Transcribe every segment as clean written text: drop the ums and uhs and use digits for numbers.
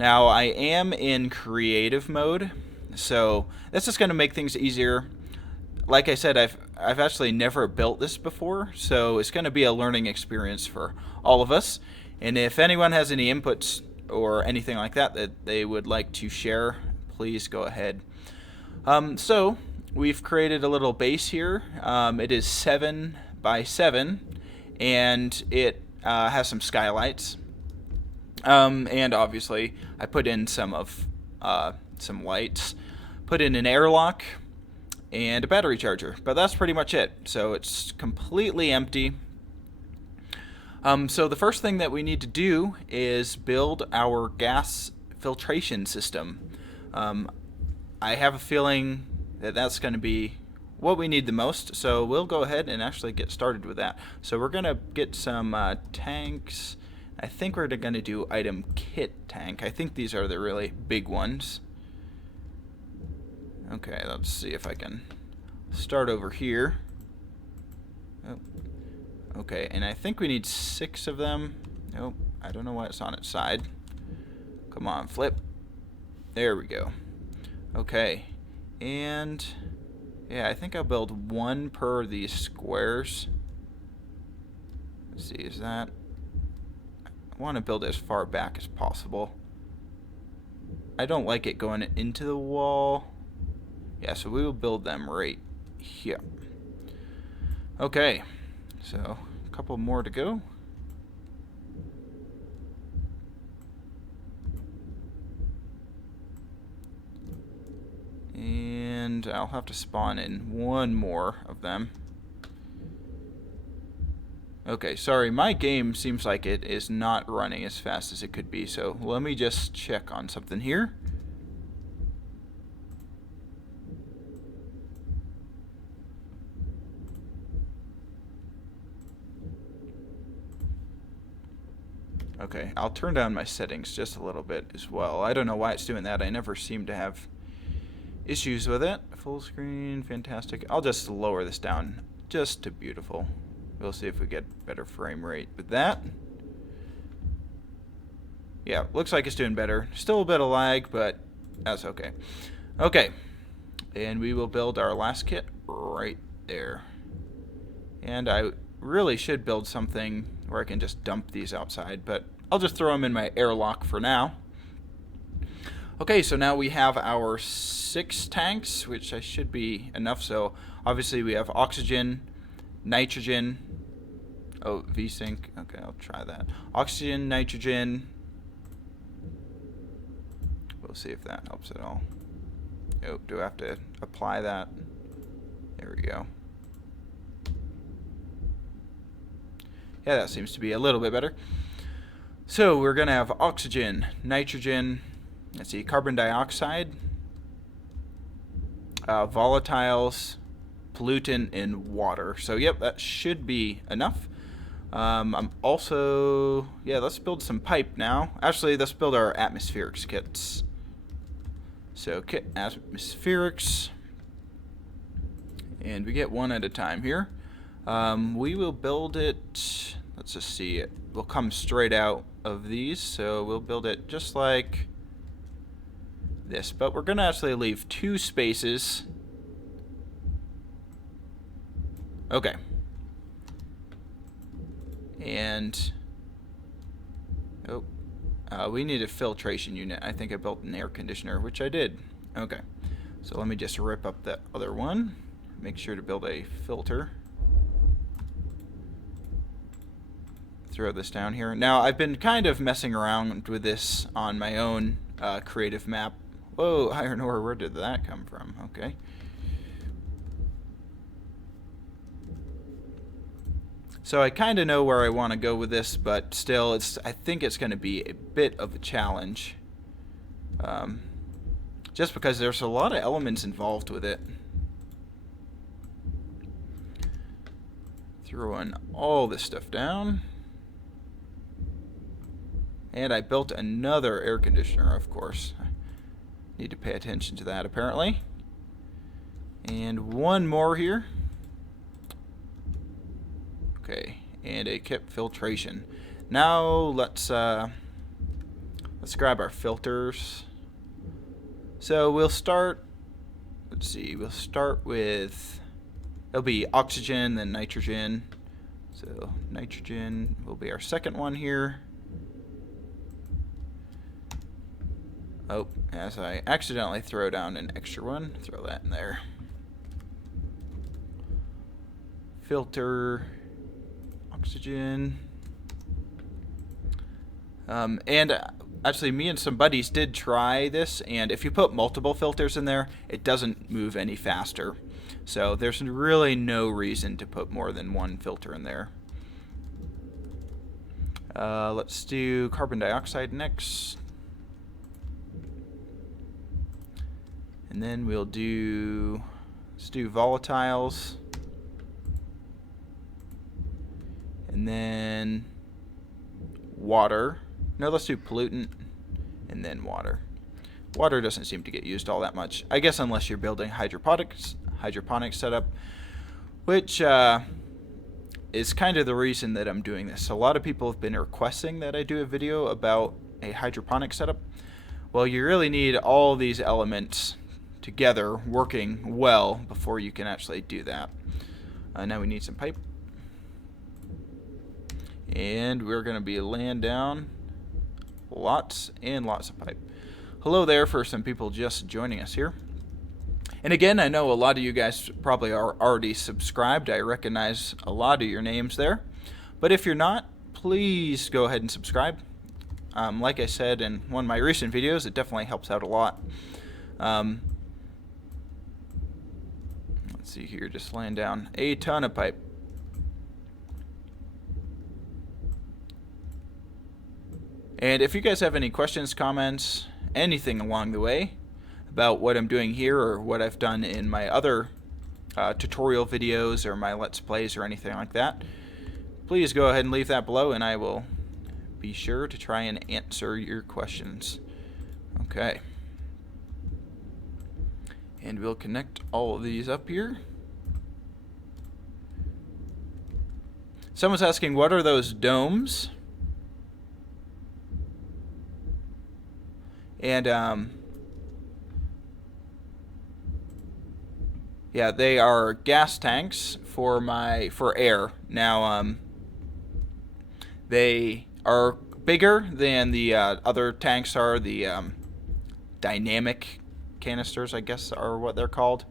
Now I am in creative mode, so that's just going to make things easier. Like I said, I've actually never built this before, so it's going to be a learning experience for all of us. And if anyone has any inputs or anything like that that they would like to share, please go ahead. So we've created a little base here. It is 7 by 7, and it has some skylights. And obviously, I put in some lights, put in an airlock, and a battery charger. But that's pretty much it. So it's completely empty. So the first thing that we need to do is build our gas filtration system. I have a feeling that that's going to be what we need the most, so we'll go ahead and actually get started with that. So we're going to get some tanks. I think we're going to do item kit tank. I think these are the really big ones. Okay, let's see if I can start over here. Oh. Okay, and I think we need 6 of them. Nope, I don't know why it's on its side. Come on, flip. There we go. Okay, and yeah, I think I'll build 1 per these squares. Let's see, is that... I want to build as far back as possible. I don't like it going into the wall. Yeah, so we will build them right here. Okay, so a couple more to go. And I'll have to spawn in 1 more of them. Okay, sorry, my game seems like it is not running as fast as it could be, so let me just check on something here. Okay, I'll turn down my settings just a little bit as well. I don't know why it's doing that. I never seem to have issues with it. Full screen, fantastic. I'll just lower this down just to beautiful. We'll see if we get better frame rate with that. Yeah, looks like it's doing better. Still a bit of lag, but that's okay. Okay, and we will build our last kit right there. And I really should build something where I can just dump these outside, but I'll just throw them in my airlock for now. Okay, so now we have our 6 tanks, which I should be enough. So obviously we have oxygen, nitrogen. Oh, V-sync. Okay, I'll try that. Oxygen, nitrogen. We'll see if that helps at all. Oh, do I have to apply that? There we go. Yeah, that seems to be a little bit better. So we're going to have oxygen, nitrogen, let's see, carbon dioxide, volatiles, pollutant, and water. So yep, that should be enough. I'm also, yeah, let's build some pipe now. Actually, let's build our atmospherics kits. So kit atmospherics, and we get 1 at a time here. We will build it, let's just see, it will come straight out of these, so we'll build it just like this, but we're going to actually leave 2 spaces. Okay. And we need a filtration unit. I think I built an air conditioner, which I did. Okay, so let me just rip up that other one. Make sure to build a filter. Throw this down here. Now, I've been kind of messing around with this on my own creative map. Whoa, iron ore, where did that come from? Okay. So I kind of know where I want to go with this, but still, I think it's going to be a bit of a challenge. Just because there's a lot of elements involved with it. Throwing all this stuff down. And I built another air conditioner, of course. I need to pay attention to that, apparently. And 1 more here. Okay, and a kit filtration. Now let's Let's grab our filters. So we'll start, let's see, we'll start with, it'll be oxygen, then nitrogen. So nitrogen will be our second one here. Oh, as I accidentally throw down an extra one, throw that in there. Filter, oxygen. And actually, me and some buddies did try this, and if you put multiple filters in there, it doesn't move any faster. So there's really no reason to put more than one filter in there. Let's do carbon dioxide next. And then we'll do, let's do volatiles. And then water. No, let's do pollutant and then water. Water doesn't seem to get used all that much. I guess unless you're building hydroponic setup, which is kind of the reason that I'm doing this. A lot of people have been requesting that I do a video about a hydroponic setup. Well, you really need all these elements together working well before you can actually do that. Now we need some pipe. And we're going to be laying down lots and lots of pipe. Hello there for some people just joining us here. And again, I know a lot of you guys probably are already subscribed. I recognize a lot of your names there. But if you're not, please go ahead and subscribe. Like I said in one of my recent videos, it definitely helps out a lot. Let's see here, just laying down a ton of pipe. And if you guys have any questions, comments, anything along the way about what I'm doing here or what I've done in my other tutorial videos or my Let's Plays or anything like that, please go ahead and leave that below and I will be sure to try and answer your questions. Okay. And we'll connect all of these up here. Someone's asking, what are those domes? And yeah, they are gas tanks for air. Now they are bigger than the other tanks are. The dynamic canisters, I guess, are what they're called.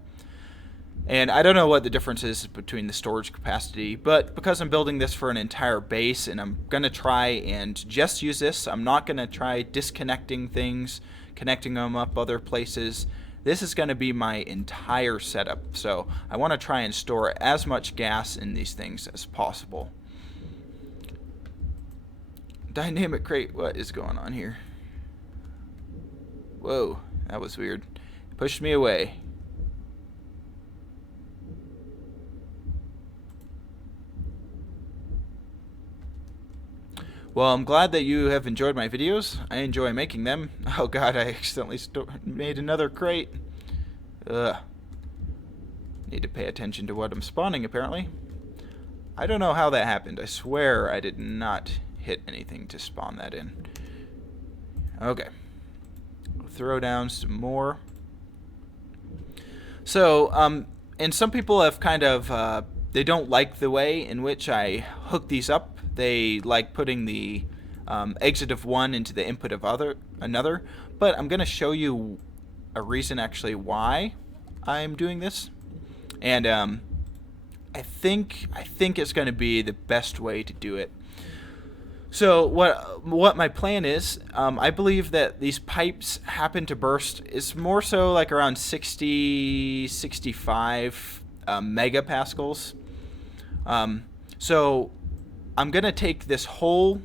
And I don't know what the difference is between the storage capacity, but because I'm building this for an entire base and I'm going to try and just use this, I'm not going to try disconnecting things, connecting them up other places. This is going to be my entire setup, so I want to try and store as much gas in these things as possible. Dynamic crate, what is going on here? Whoa, that was weird. Pushed me away. Well, I'm glad that you have enjoyed my videos. I enjoy making them. Oh god, I accidentally made another crate. Ugh. Need to pay attention to what I'm spawning, apparently. I don't know how that happened. I swear I did not hit anything to spawn that in. Okay. Throw down some more. So, and some people have kind of, they don't like the way in which I hook these up. They like putting the exit of one into the input of another, but I'm going to show you a reason actually why I'm doing this, and I think it's going to be the best way to do it. So what my plan is, I believe that these pipes happen to burst is more so like around 65 megapascals. So I'm going to take this whole,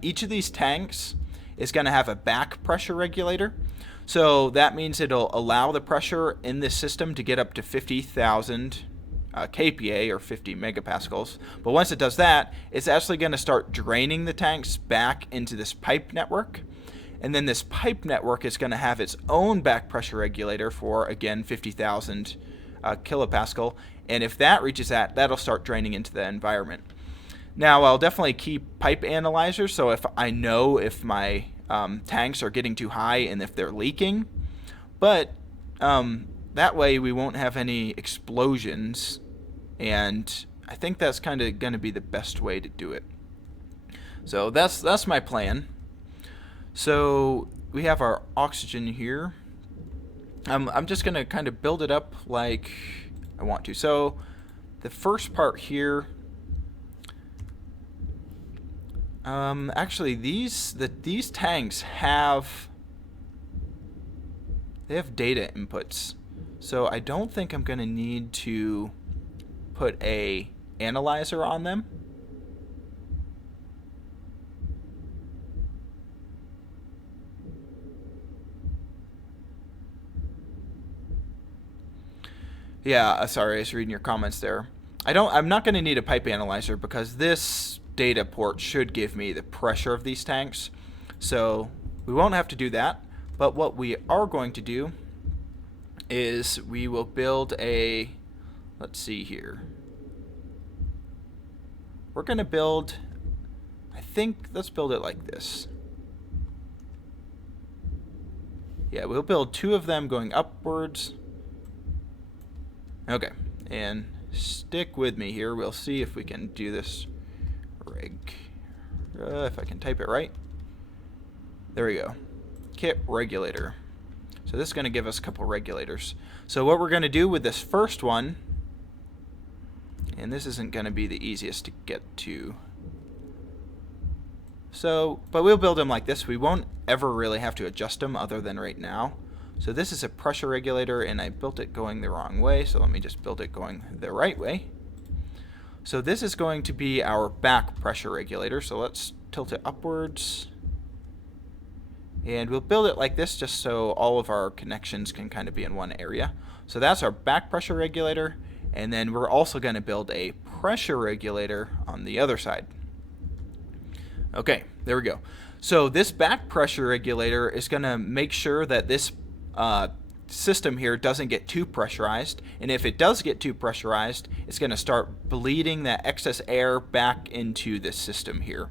each of these tanks is going to have a back pressure regulator. So that means it'll allow the pressure in this system to get up to 50,000 kPa or 50 megapascals. But once it does that, it's actually going to start draining the tanks back into this pipe network. And then this pipe network is going to have its own back pressure regulator for, again, 50,000 kilopascal. And if that reaches that, that'll start draining into the environment. Now, I'll definitely keep pipe analyzers, so if I know if my tanks are getting too high and if they're leaking. But that way we won't have any explosions, and I think that's kind of going to be the best way to do it. So that's my plan. So we have our oxygen here. I'm just going to kind of build it up like I want to. So the first part here, actually these tanks have data inputs. So I don't think I'm going to need to put a analyzer on them. Yeah, sorry, I was reading your comments there. I'm not going to need a pipe analyzer because this data port should give me the pressure of these tanks. So we won't have to do that. But what we are going to do is we will build a, let's see here. We're going to build, let's build it like this. Yeah, we'll build 2 of them going upwards. Okay, and stick with me here. We'll see if we can do this if I can type it right. There we go. Kit regulator. So this is going to give us a couple regulators. So what we're going to do with this first one, and this isn't going to be the easiest to get to. So, but we'll build them like this. We won't ever really have to adjust them other than right now. So this is a pressure regulator, and I built it going the wrong way. So let me just build it going the right way. So this is going to be our back pressure regulator. So let's tilt it upwards. And we'll build it like this just so all of our connections can kind of be in one area. So that's our back pressure regulator. And then we're also going to build a pressure regulator on the other side. Okay, there we go. So this back pressure regulator is going to make sure that this system here doesn't get too pressurized. And if it does get too pressurized, it's going to start bleeding that excess air back into this system here.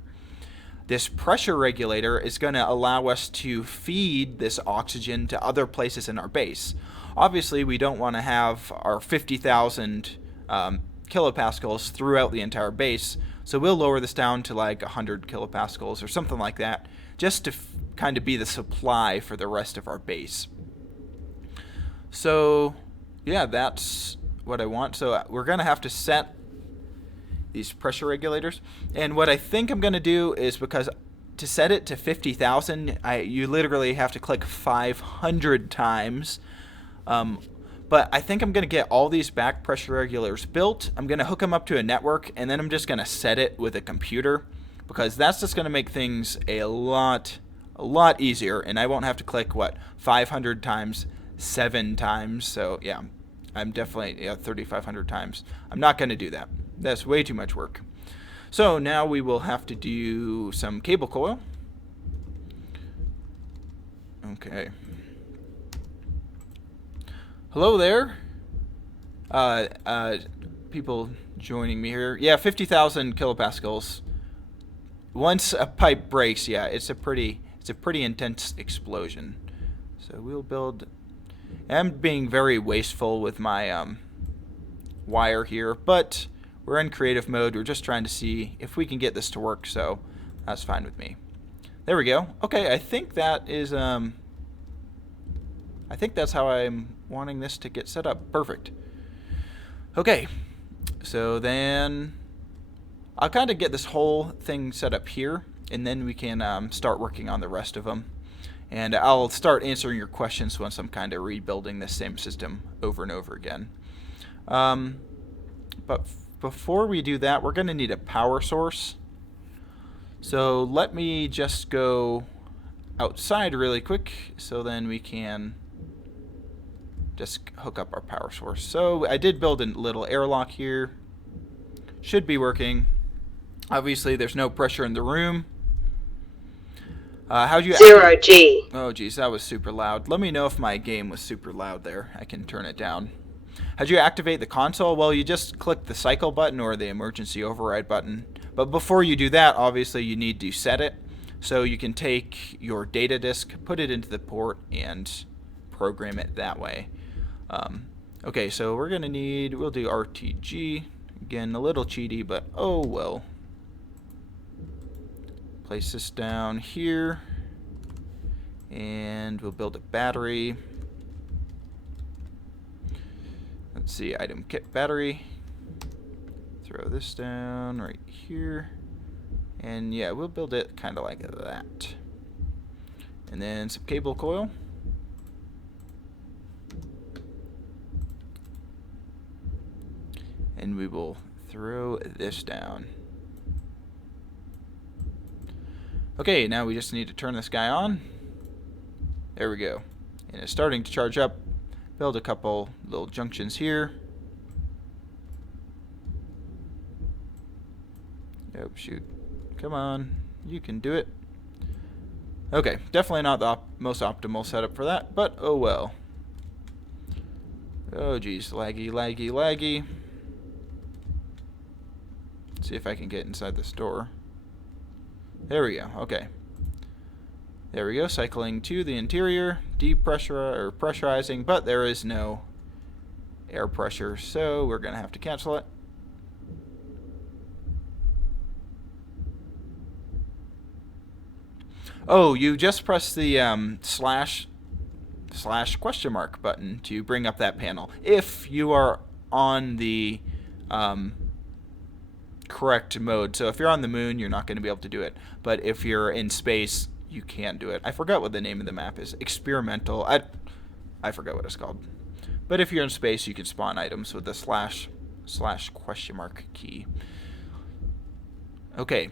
This pressure regulator is going to allow us to feed this oxygen to other places in our base. Obviously, we don't want to have our 50,000 kilopascals throughout the entire base, so we'll lower this down to like 100 kilopascals or something like that, just to kind of be the supply for the rest of our base. So, yeah, that's what I want. So we're going to have to set these pressure regulators. And what I think I'm going to do is, because to set it to 50,000, you literally have to click 500 times. But I think I'm going to get all these back pressure regulators built. I'm going to hook them up to a network, and then I'm just going to set it with a computer, because that's just going to make things a lot easier, and I won't have to click, 500 times, 7 times. So yeah, I'm definitely 3,500 times. I'm not going to do that. That's way too much work. So now we will have to do some cable coil. Okay. Hello there. People joining me here. Yeah, 50,000 kilopascals. Once a pipe breaks, yeah, it's a pretty intense explosion. So we'll build. I'm being very wasteful with my wire here, but we're in creative mode. We're just trying to see if we can get this to work, so that's fine with me. There we go. Okay, I think that is I think that's how I'm wanting this to get set up. Perfect. Okay, so then I'll kind of get this whole thing set up here, and then we can start working on the rest of them. And I'll start answering your questions once I'm kind of rebuilding this same system over and over again. But before we do that, we're going to need a power source. So let me just go outside really quick, so then we can just hook up our power source. So I did build a little airlock here. Should be working. Obviously, there's no pressure in the room. How'd you... 0G. Oh, geez, that was super loud. Let me know if my game was super loud there. I can turn it down. How'd you activate the console? Well, you just click the cycle button or the emergency override button. But before you do that, obviously, you need to set it. So you can take your data disk, put it into the port, and program it that way. Okay, so we'll do RTG. Again, a little cheaty, but oh well. Place this down here, and we'll build a battery. Let's see, item kit battery. Throw this down right here. And yeah, we'll build it kind of like that. And then some cable coil. And we will throw this down. Okay, now we just need to turn this guy on. There we go. And it's starting to charge up. Build a couple little junctions here. Oh, shoot. Come on. You can do it. Okay, definitely not the most optimal setup for that, but oh well. Oh, geez. Laggy, laggy, laggy. Let's see if I can get inside this door. There we go. Okay. There we go. Cycling to the interior, pressurizing, but there is no air pressure, so we're gonna have to cancel it. Oh, you just press the slash question mark button to bring up that panel. If you are on the correct mode. So if you're on the moon, you're not going to be able to do it. But if you're in space, you can do it. I forgot what the name of the map is. Experimental. I forgot what it's called. But if you're in space, you can spawn items with the slash question mark key. Okay,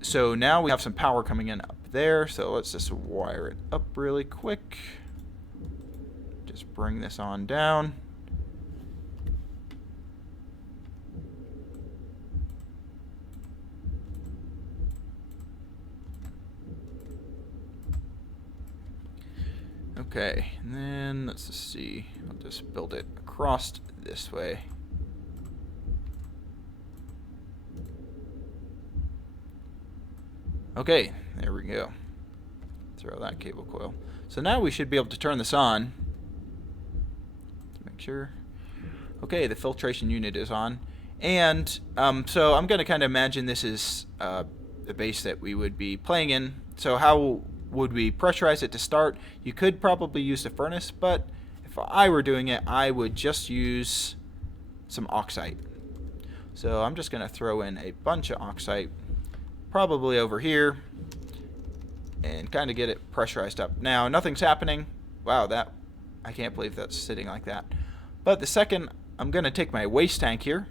so now we have some power coming in up there. So let's just wire it up really quick. Just bring this on down. Okay, and then let's just see. I'll just build it across this way. Okay, there we go. Throw that cable coil. So now we should be able to turn this on. Let's make sure. Okay, the filtration unit is on. And so I'm going to kind of imagine this is the base that we would be playing in. So how would we pressurize it to start? You could probably use the furnace, but if I were doing it, I would just use some oxide. So I'm just going to throw in a bunch of oxide, probably over here, and kind of get it pressurized up. Now, nothing's happening. Wow, I can't believe that's sitting like that. But the second, I'm going to take my waste tank here,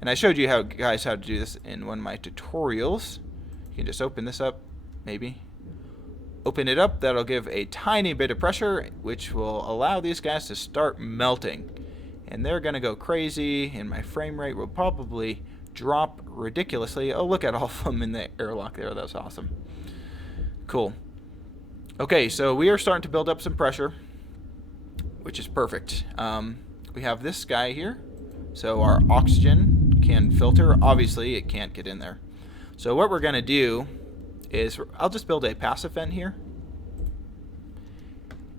and I showed you guys how to do this in one of my tutorials. You can just open this up, maybe. Open it up, that'll give a tiny bit of pressure, which will allow these guys to start melting. And they're going to go crazy, and my frame rate will probably drop ridiculously. Oh, look at all of them in the airlock there. That's awesome. Cool. Okay, so we are starting to build up some pressure, which is perfect. We have this guy here. So our oxygen can filter. Obviously, it can't get in there. So what we're going to do is I'll just build a passive vent here.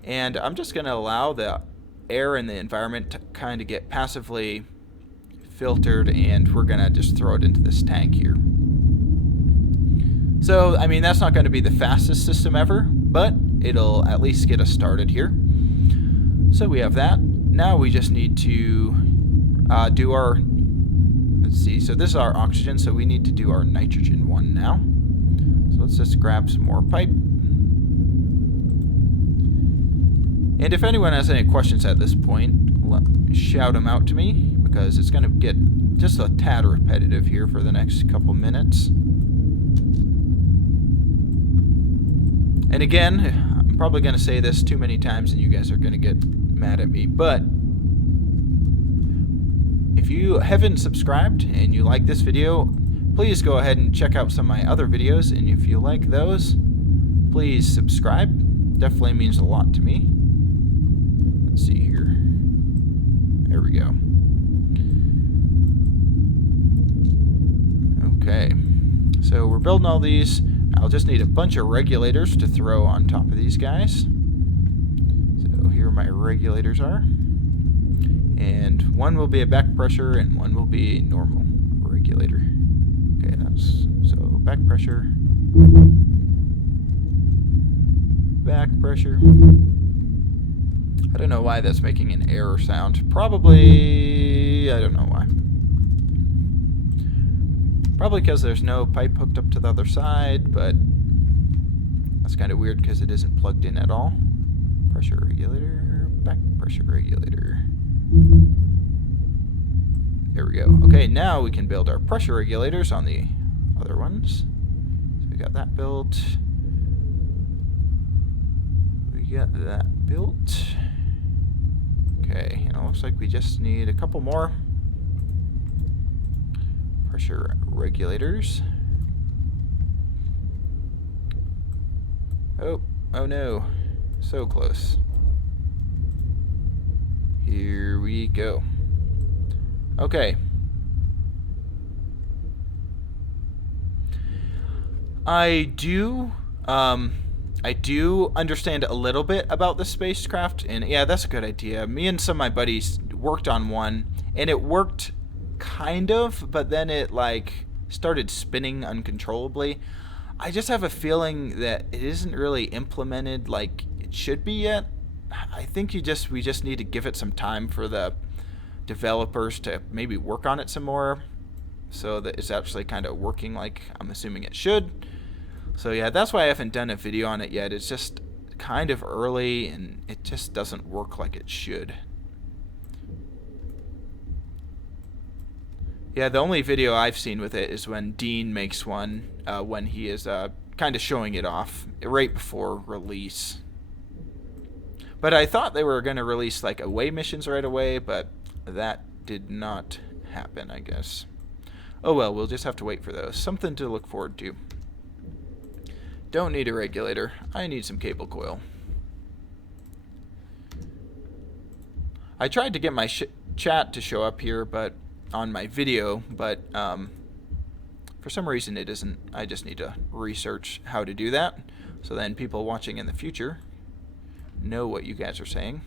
And I'm just going to allow the air in the environment to kind of get passively filtered, and we're going to just throw it into this tank here. So, I mean, that's not going to be the fastest system ever, but it'll at least get us started here. So we have that. Now we just need to do our, let's see, so this is our oxygen, so we need to do our nitrogen one now. So let's just grab some more pipe. And if anyone has any questions at this point, shout them out to me, because it's going to get just a tad repetitive here for the next couple minutes. And again, I'm probably going to say this too many times and you guys are going to get mad at me, but if you haven't subscribed and you like this video, please go ahead and check out some of my other videos, and if you like those, please subscribe. Definitely means a lot to me. Let's see here. There we go. Okay. So we're building all these. I'll just need a bunch of regulators to throw on top of these guys. So here my regulators are. And one will be a back pressure and one will be a normal regulator. Okay, that's so back pressure. Back pressure. I don't know why that's making an error sound. Probably, I don't know why. Probably because there's no pipe hooked up to the other side, but that's kind of weird because it isn't plugged in at all. Pressure regulator, back pressure regulator. There we go. Okay, now we can build our pressure regulators on the other ones. So we got that built. We got that built. Okay, and it looks like we just need a couple more pressure regulators. Oh no. So close. Here we go. Okay. I do understand a little bit about the spacecraft, and yeah, that's a good idea. Me and some of my buddies worked on one, and it worked kind of, but then it like started spinning uncontrollably. I just have a feeling that it isn't really implemented like it should be yet. I think we just need to give it some time for the developers to maybe work on it some more so that it's actually kind of working like I'm assuming it should. So yeah, that's why I haven't done a video on it yet. It's just kind of early and it just doesn't work like it should. Yeah, the only video I've seen with it is when Dean makes one when he is kind of showing it off right before release. But I thought they were going to release like away missions right away, but that did not happen, I guess. Oh well, we'll just have to wait for those. Something to look forward to. Don't need a regulator. I need some cable coil. I tried to get my chat to show up here, but on my video, but for some reason it isn't. I just need to research how to do that, so then people watching in the future know what you guys are saying.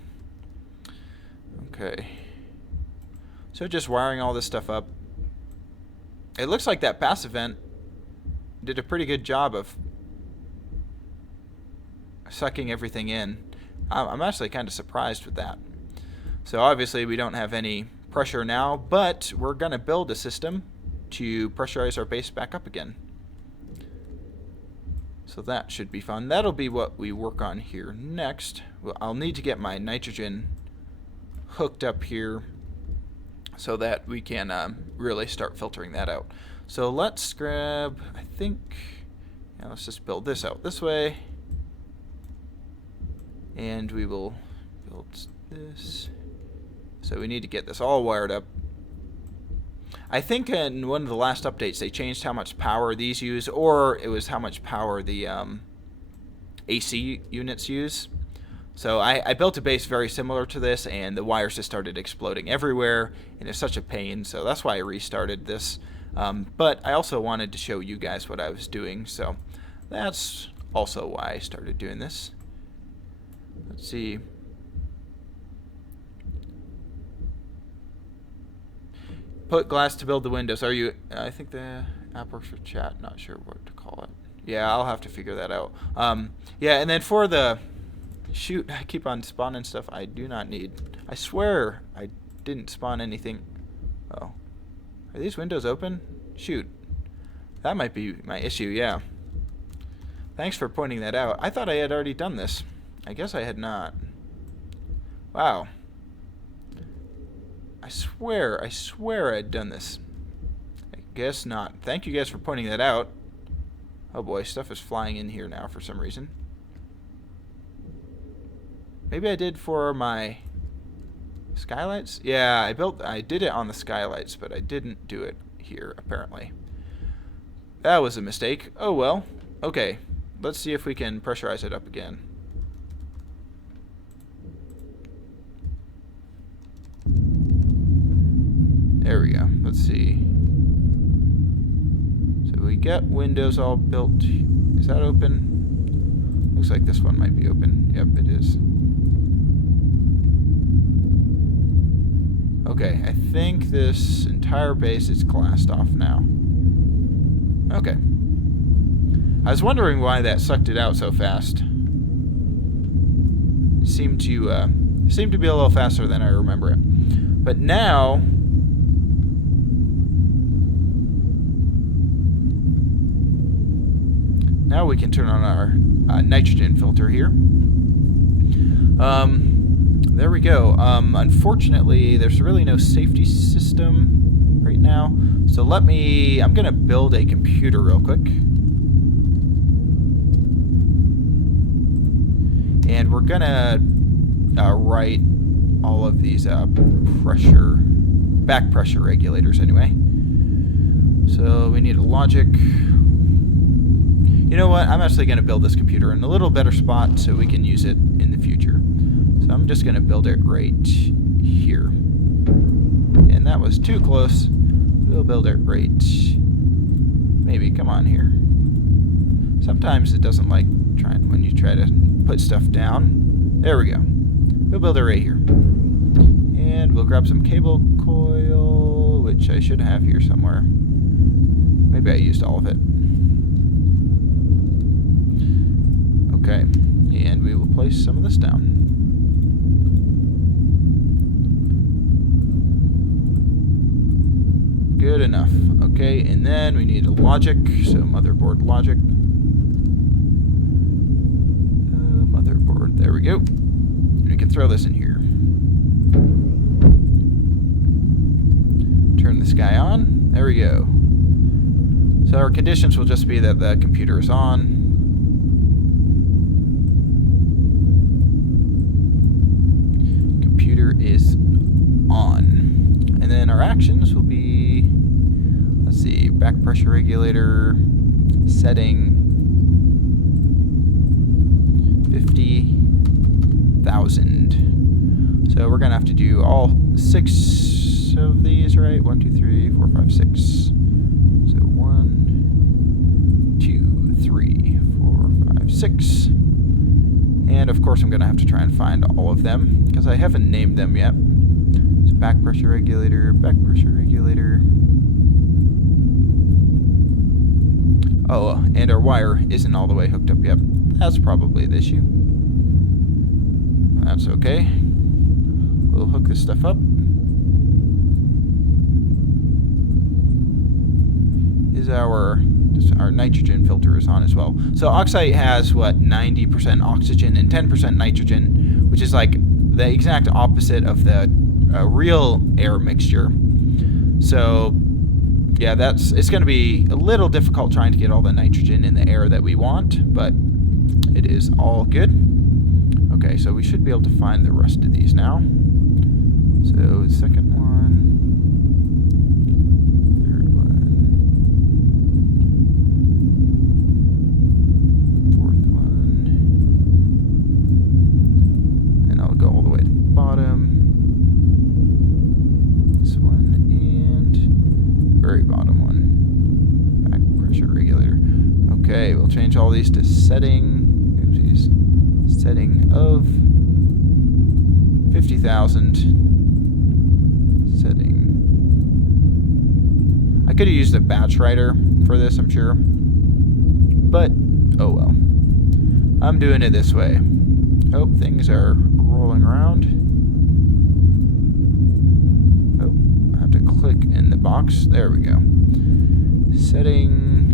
Okay. So just wiring all this stuff up. It looks like that pass event did a pretty good job of sucking everything in. I'm actually kind of surprised with that. So obviously we don't have any pressure now, but we're going to build a system to pressurize our base back up again. So that should be fun. That'll be what we work on here next. Well, I'll need to get my nitrogen hooked up here so that we can really start filtering that out. So let's grab, I think, yeah, let's just build this out this way. And we will build this. So we need to get this all wired up. I think in one of the last updates they changed how much power these use, or it was how much power the AC units use. So I built a base very similar to this, and the wires just started exploding everywhere, and it's such a pain, so that's why I restarted this. But I also wanted to show you guys what I was doing, so that's also why I started doing this. Let's see. Put glass to build the windows. Are you? I think the app works for chat. Not sure what to call it. Yeah, I'll have to figure that out. Yeah, and then for the shoot, I keep on spawning stuff I do not need. I swear I didn't spawn anything. Oh, are these windows open? Shoot, that might be my issue. Yeah. Thanks for pointing that out. I thought I had already done this. I guess I had not. Wow. I swear I'd done this. I guess not. Thank you guys for pointing that out. Oh boy, stuff is flying in here now for some reason. Maybe I did for my skylights? Yeah, I did it on the skylights, but I didn't do it here, apparently. That was a mistake. Oh well. Okay, let's see if we can pressurize it up again. There we go. Let's see. So we got windows all built. Is that open? Looks like this one might be open. Yep, it is. Okay, I think this entire base is glassed off now. Okay. I was wondering why that sucked it out so fast. It seemed to be a little faster than I remember it. But now we can turn on our nitrogen filter here. There we go. Unfortunately, there's really no safety system right now. So I'm gonna build a computer real quick. And we're gonna write all of these back pressure regulators anyway. So we need a logic. You know what? I'm actually gonna build this computer in a little better spot so we can use it in the future. So I'm just gonna build it right here. And that was too close. We'll build it right. Maybe, come on here. Sometimes it doesn't like when you try to put stuff down. There we go. We'll build it right here. And we'll grab some cable coil, which I should have here somewhere. Maybe I used all of it. Okay. And we will place some of this down. Good enough. Okay, and then we need a logic, so motherboard logic. Motherboard, there we go. And we can throw this in here. Turn this guy on. There we go. So our conditions will just be that the computer is on. Computer is on. And then our actions will be, let's see, back pressure regulator, setting 50,000. So we're gonna have to do all 6 of these, right? 1, 2, 3, 4, 5, 6. So 1, 2, 3, 4, 5, 6. And of course I'm gonna have to try and find all of them because I haven't named them yet. So back pressure regulator, back pressure regulator. Oh, and our wire isn't all the way hooked up yet. That's probably the issue. That's okay. We'll hook this stuff up. Our nitrogen filter is on as well. So Oxite has what, 90% oxygen and 10% nitrogen, which is like the exact opposite of the real air mixture. So yeah, it's going to be a little difficult trying to get all the nitrogen in the air that we want, but it is all good. Okay, so we should be able to find the rest of these now. So second one, third one, fourth one, and I'll go all the way to the bottom. This one and very bottom one. Back pressure regulator. Okay, we'll change all these to setting. Oopsies. Setting of 50,000. Setting. I could have used a batch writer for this, I'm sure. But, oh well. I'm doing it this way. Oh, things are rolling around. Oh, I have to click in the box. There we go. Setting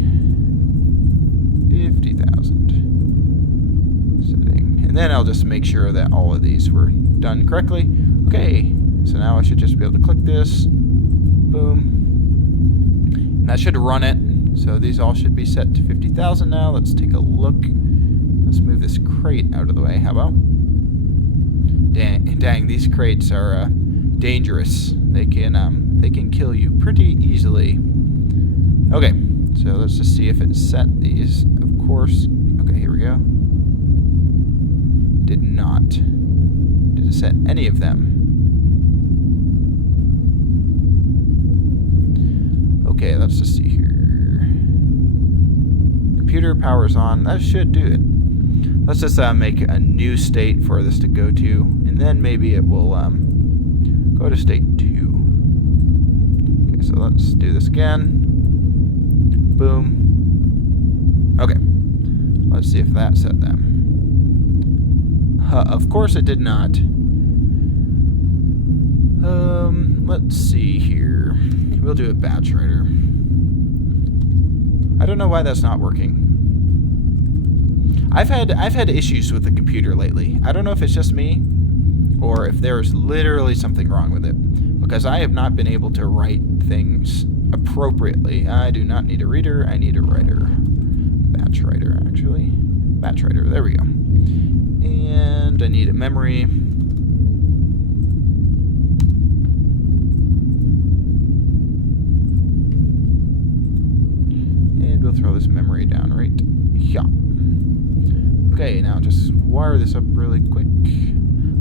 50,000. Setting. And then I'll just make sure that all of these were done correctly. Okay, so now I should just be able to click this. Boom. And that should run it. So these all should be set to 50,000 now. Let's take a look. Let's move this crate out of the way. How about? Dang, these crates are dangerous. They can kill you pretty easily. Okay, so let's just see if it set these. Of course. Okay, here we go. Did not. Did it set any of them? Okay, let's just see here. computer power's on. That should do it. Let's just make a new state for this to go to, and then maybe it will go to state 2. Okay, so let's do this again. Boom. Okay. Let's see if that set them. Of course it did not. Let's see here. We'll do a batch writer. I don't know why that's not working. I've had issues with the computer lately. I don't know if it's just me or if there's literally something wrong with it, because I have not been able to write things appropriately. I do not need a reader, I need a writer. Batch writer, actually. Batch writer, there we go. And I need a memory. And we'll throw this memory down right here. Okay, now just wire this up really quick.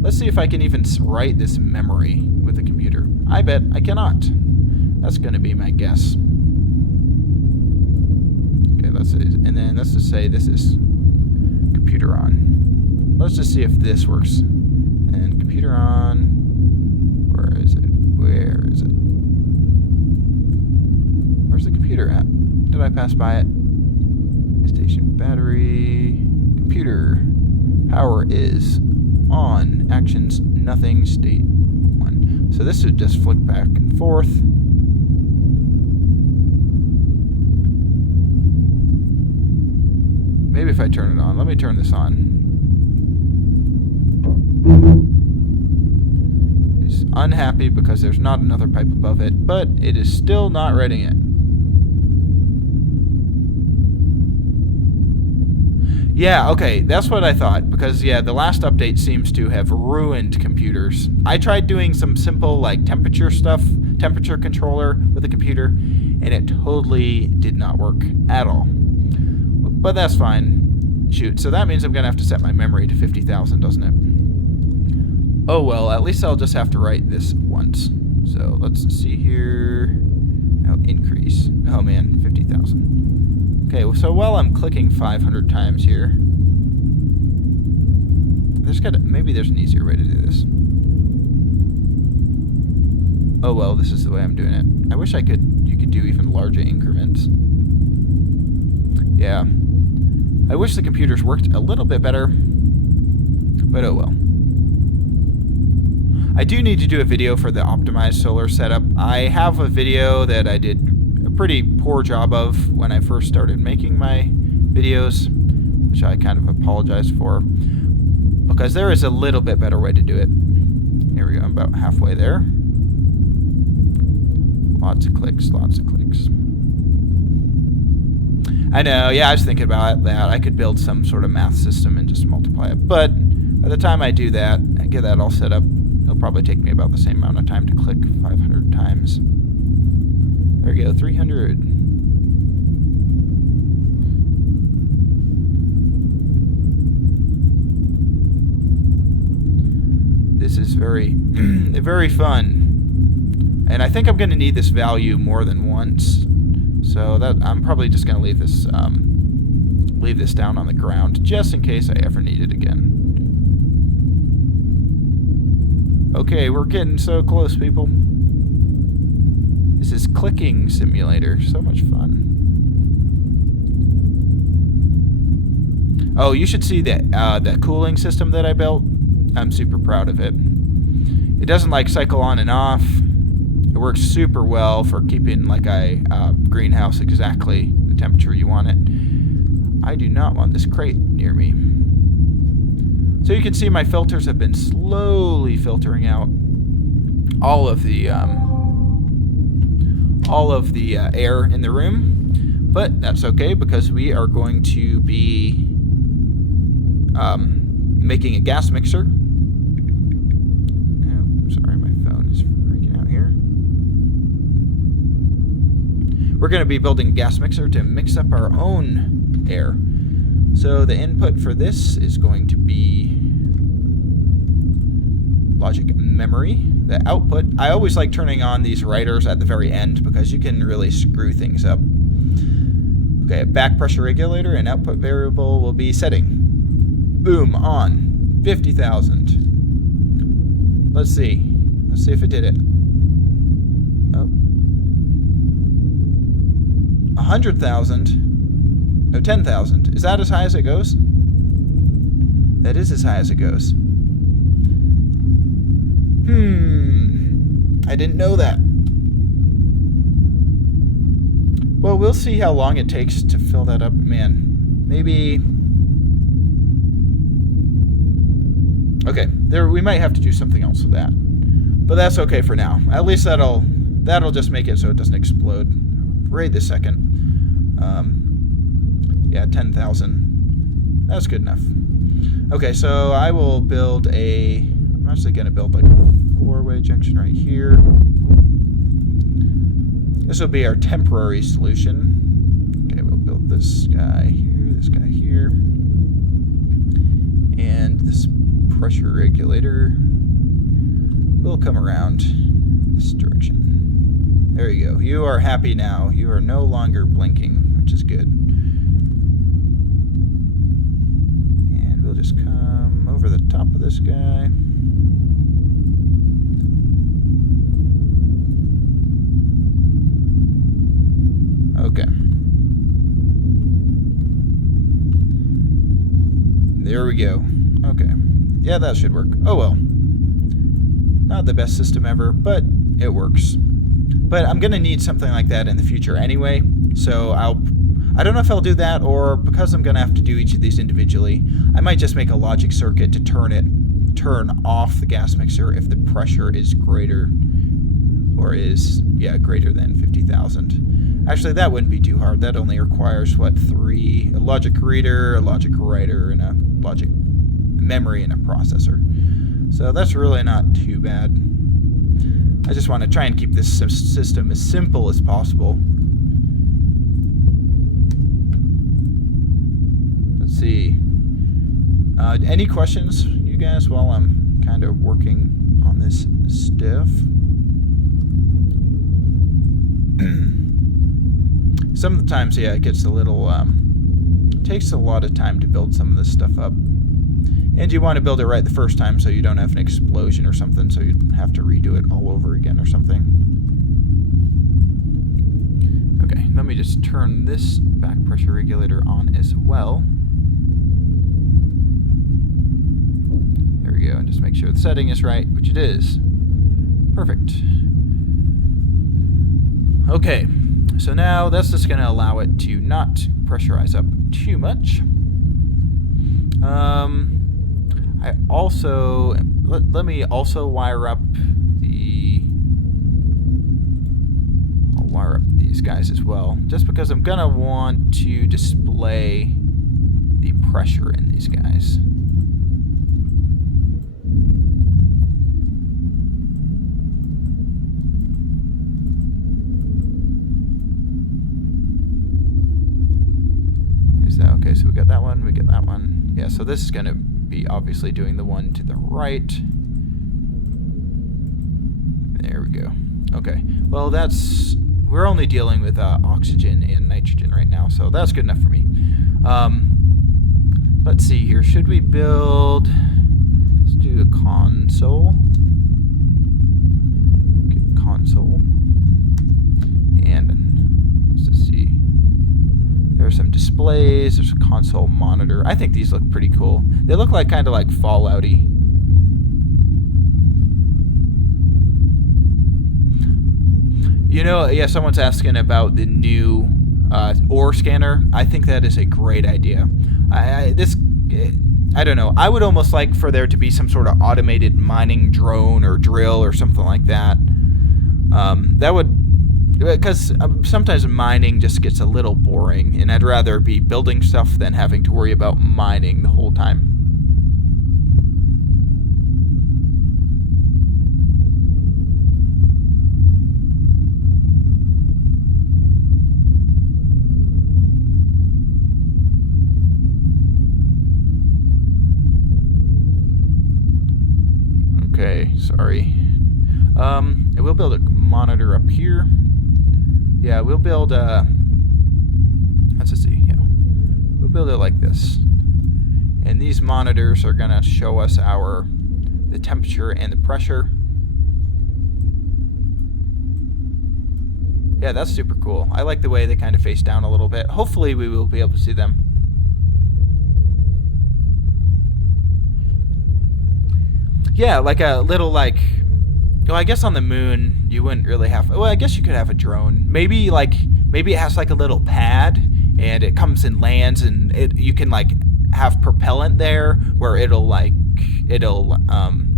Let's see if I can even write this memory with the computer. I bet I cannot. That's going to be my guess. Okay, and then let's just say this is computer on. Let's just see if this works. And computer on. Where is it? Where is it? Where's the computer at? Did I pass by it? Station battery. Computer. Power is on. Actions nothing. State 1. So this would just flick back and forth. Maybe if I turn it on. Let me turn this on. It's unhappy because there's not another pipe above it, but it is still not writing it. Yeah, okay, that's what I thought, because yeah, the last update seems to have ruined computers. I tried doing some simple like temperature stuff, temperature controller with the computer, and it totally did not work at all. But that's fine. Shoot, so that means I'm gonna have to set my memory to 50,000, doesn't it? Oh well, at least I'll just have to write this once. So let's see here. Now increase. Oh man, 50,000. Okay, so while I'm clicking 500 times here, maybe there's an easier way to do this. Oh well, this is the way I'm doing it. I wish you could do even larger increments. Yeah. I wish the computers worked a little bit better, but oh well. I do need to do a video for the optimized solar setup. I have a video that I did a pretty poor job of when I first started making my videos, which I kind of apologize for, because there is a little bit better way to do it. Here we go, I'm about halfway there. Lots of clicks, lots of clicks. I know, yeah, I was thinking about that. I could build some sort of math system and just multiply it, but by the time I do that and get that all set up, it'll probably take me about the same amount of time to click 500 times. There we go, 300. This is very, very fun. And I think I'm going to need this value more than once. So that I'm probably just going to leave this down on the ground just in case I ever need it again. Okay, we're getting so close, people. This is clicking simulator. So much fun. Oh, you should see the cooling system that I built. I'm super proud of it. It doesn't like cycle on and off. It works super well for keeping like a greenhouse exactly the temperature you want it. I do not want this crate near me. So you can see my filters have been slowly filtering out all of the air in the room, but that's okay because we are going to be making a gas mixer. Oh, sorry, my phone is freaking out here. We're going to be building a gas mixer to mix up our own air. So the input for this is going to be logic memory. The output, I always like turning on these writers at the very end because you can really screw things up. Okay, back pressure regulator and output variable will be setting. Boom, on. 50,000. Let's see. Let's see if it did it. Oh. 100,000. No, 10,000. Is that as high as it goes? That is as high as it goes. I didn't know that. Well, we'll see how long it takes to fill that up. Man, maybe... Okay, there we might have to do something else with that. But that's okay for now. At least that'll just make it so it doesn't explode right this second. Yeah, 10,000. That's good enough. Okay, so I will build a... I'm actually going to build like a four-way junction right here. This will be our temporary solution. Okay, we'll build this guy here, and this pressure regulator will come around this direction. There you go. You are happy now. You are no longer blinking, which is good. And we'll just come over the top of this guy. Okay. There we go. Okay. Yeah, that should work. Oh well. Not the best system ever, but it works. But I'm going to need something like that in the future anyway, so I don't know if I'll do that, or because I'm going to have to do each of these individually, I might just make a logic circuit to turn off the gas mixer if the pressure is greater, or is, yeah, greater than 50,000. Actually, that wouldn't be too hard. That only requires, what, 3? A logic reader, a logic writer, and a logic memory and a processor. So that's really not too bad. I just want to try and keep this system as simple as possible. Let's see. Any questions, you guys, while I'm kind of working on this stuff? Some of the times, yeah, it gets a little, takes a lot of time to build some of this stuff up. And you want to build it right the first time so you don't have an explosion or something, so you have to redo it all over again or something. Okay, let me just turn this back pressure regulator on as well. There we go, and just make sure the setting is right, which it is. Perfect. Okay, so now that's just going to allow it to not pressurize up too much. I also, let me also wire up I'll wire up these guys as well, just because I'm going to want to display the pressure in these guys. Okay, so we got that one, we get that one. Yeah, so this is going to be obviously doing the one to the right. There we go. Okay, well we're only dealing with oxygen and nitrogen right now, so that's good enough for me. Let's see here, should we build, let's do a console. Get a console. And let's just see. There are some displays, there's a console monitor. I think these look pretty cool. They look like kind of like Fallout-y. You know, yeah, someone's asking about the new ore scanner. I think that is a great idea. I don't know. I would almost like for there to be some sort of automated mining drone or drill or something like that. That would... Because sometimes mining just gets a little boring, and I'd rather be building stuff than having to worry about mining the whole time. Okay, sorry. I will build a monitor up here. Yeah, we'll build let's sense. Let's see. Yeah. We'll build it like this. And these monitors are going to show us the temperature and the pressure. Yeah, that's super cool. I like the way they kind of face down a little bit. Hopefully we will be able to see them. Yeah, like a little well, I guess on the moon you wouldn't really have. Well, I guess you could have a drone. Maybe it has like a little pad and it comes and lands, and you can like have propellant there where it'll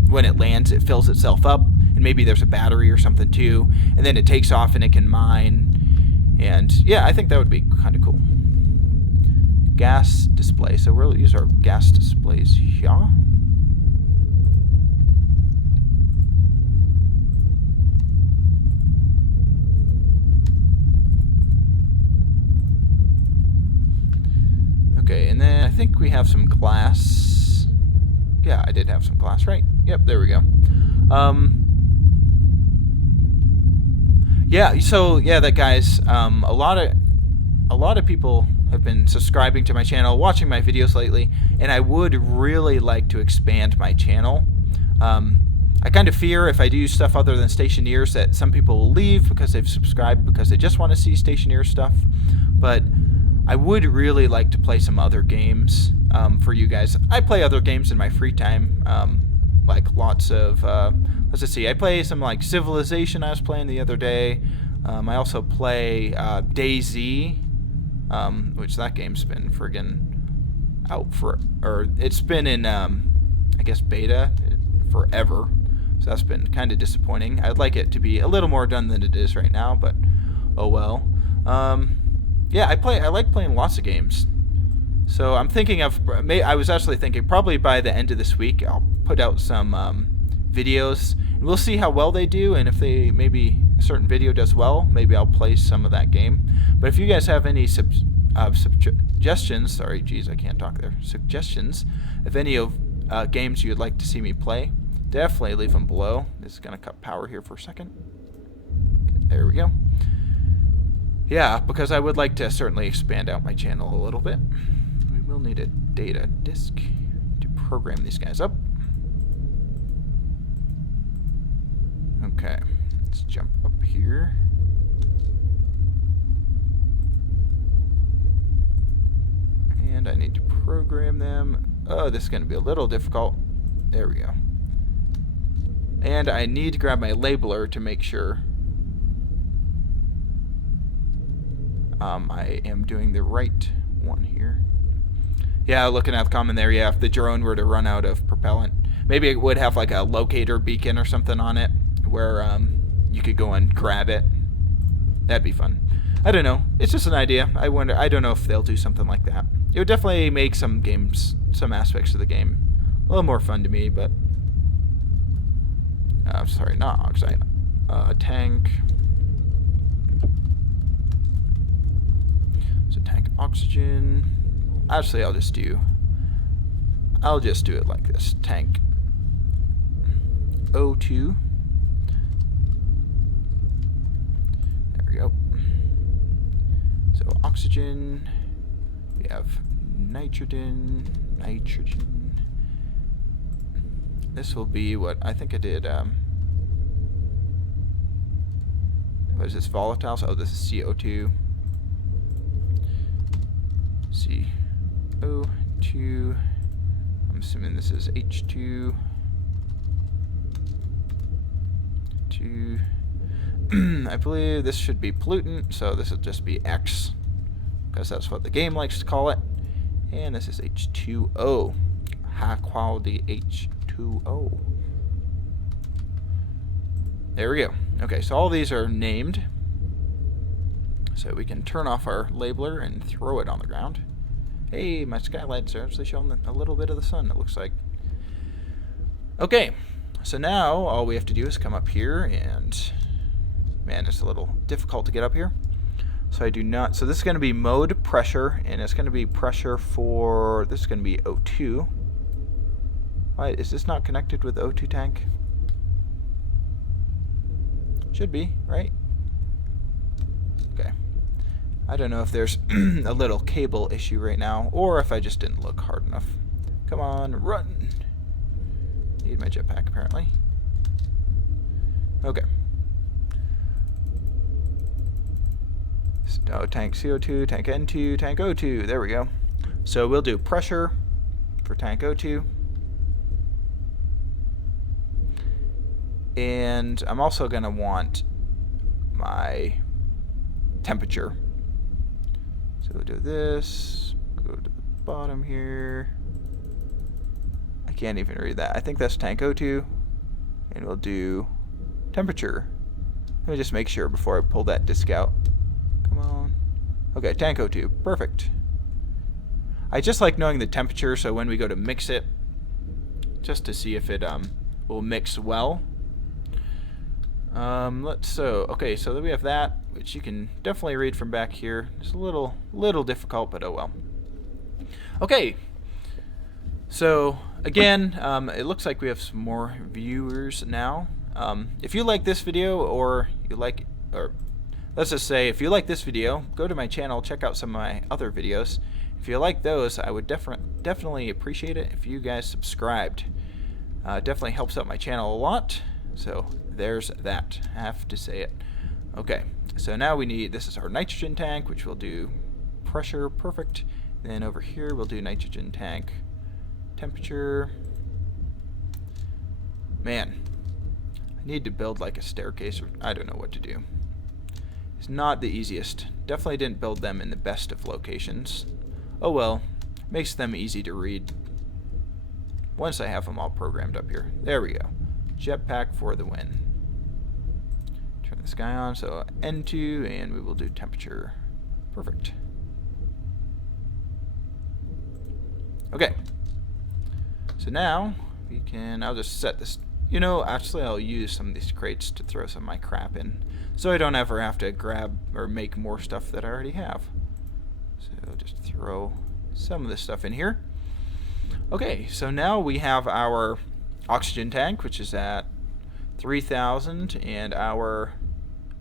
when it lands it fills itself up, and maybe there's a battery or something too, and then it takes off and it can mine. And yeah, I think that would be kind of cool. Gas display. So we'll use our gas displays here. Okay, and then I think we have some glass. Yeah, I did have some glass, right? Yep, there we go. Yeah, so yeah, that guys, a lot of people have been subscribing to my channel, watching my videos lately, and I would really like to expand my channel. I kind of fear if I do stuff other than Stationeers that some people will leave because they've subscribed because they just want to see Stationeers stuff. But I would really like to play some other games for you guys. I play other games in my free time, like lots of, let's just see, I play some like Civilization I was playing the other day. I also play DayZ, which that game's been friggin' out it's been in, I guess, beta forever. So that's been kind of disappointing. I'd like it to be a little more done than it is right now, but oh well. Yeah, I like playing lots of games. So I'm thinking I was actually thinking probably by the end of this week I'll put out some videos. And we'll see how well they do, and if maybe a certain video does well, maybe I'll play some of that game. But if you guys have any suggestions, sorry, geez, I can't talk there. Suggestions of any of games you'd like to see me play, definitely leave them below. This is gonna cut power here for a second. Okay, there we go. Yeah, because I would like to certainly expand out my channel a little bit. We will need a data disk to program these guys up. Okay, let's jump up here. And I need to program them. Oh, this is going to be a little difficult. There we go. And I need to grab my labeler to make sure I am doing the right one here. Yeah, looking at the comment there, yeah, if the drone were to run out of propellant, maybe it would have like a locator beacon or something on it where you could go and grab it. That'd be fun. I don't know. It's just an idea. I don't know if they'll do something like that. It would definitely make some aspects of the game a little more fun to me, but sorry, not oxide. Tank. So tank oxygen. Actually, I'll just do it like this. Tank O2. There we go. So oxygen. We have nitrogen. This will be what I think I did. What is this, volatiles? Oh, this is CO2. CO2. I'm assuming this is H2. I believe this should be pollutant, so this will just be X, because that's what the game likes to call it. And this is H2O. High quality H2O. There we go. Okay, so all these are named. So we can turn off our labeler and throw it on the ground. Hey, my skylights are actually showing a little bit of the sun, it looks like. Okay, so now all we have to do is come up here and... Man, it's a little difficult to get up here. So so this is going to be mode pressure, and it's going to be pressure for... This is going to be O2. Why, is this not connected with the O2 tank? Should be, right? Okay. I don't know if there's a little cable issue right now, or if I just didn't look hard enough. Come on, run! Need my jetpack, apparently. Okay. Oh, tank CO2, tank N2, tank O2. There we go. So we'll do pressure for tank O2. And I'm also going to want my temperature. So we'll do this, go to the bottom here. I can't even read that. I think that's tank O2. And we'll do temperature. Let me just make sure before I pull that disk out. Come on. Okay, tank O2. Perfect. I just like knowing the temperature, so when we go to mix it, just to see if it will mix well. Okay, so that we have that, which you can definitely read from back here. It's a little difficult, but oh well. Okay. So again, it looks like we have some more viewers now. If you like this video, or let's just say, if you like this video, go to my channel, check out some of my other videos. If you like those, I would definitely appreciate it if you guys subscribed. It definitely helps out my channel a lot. So there's that. I have to say it. Okay, so now we need, this is our nitrogen tank, which we'll do pressure, perfect. Then over here we'll do nitrogen tank temperature. Man, I need to build like a staircase, or I don't know what to do. It's not the easiest. Definitely didn't build them in the best of locations. Oh well, makes them easy to read once I have them all programmed up here. There we go. Jetpack for the win. Turn this guy on, so N2, and we will do temperature. Perfect. Okay. So now we can, I'll just set this, you know, actually I'll use some of these crates to throw some of my crap in, so I don't ever have to grab or make more stuff that I already have. So I'll just throw some of this stuff in here. Okay, so now we have our oxygen tank, which is at 3,000, and our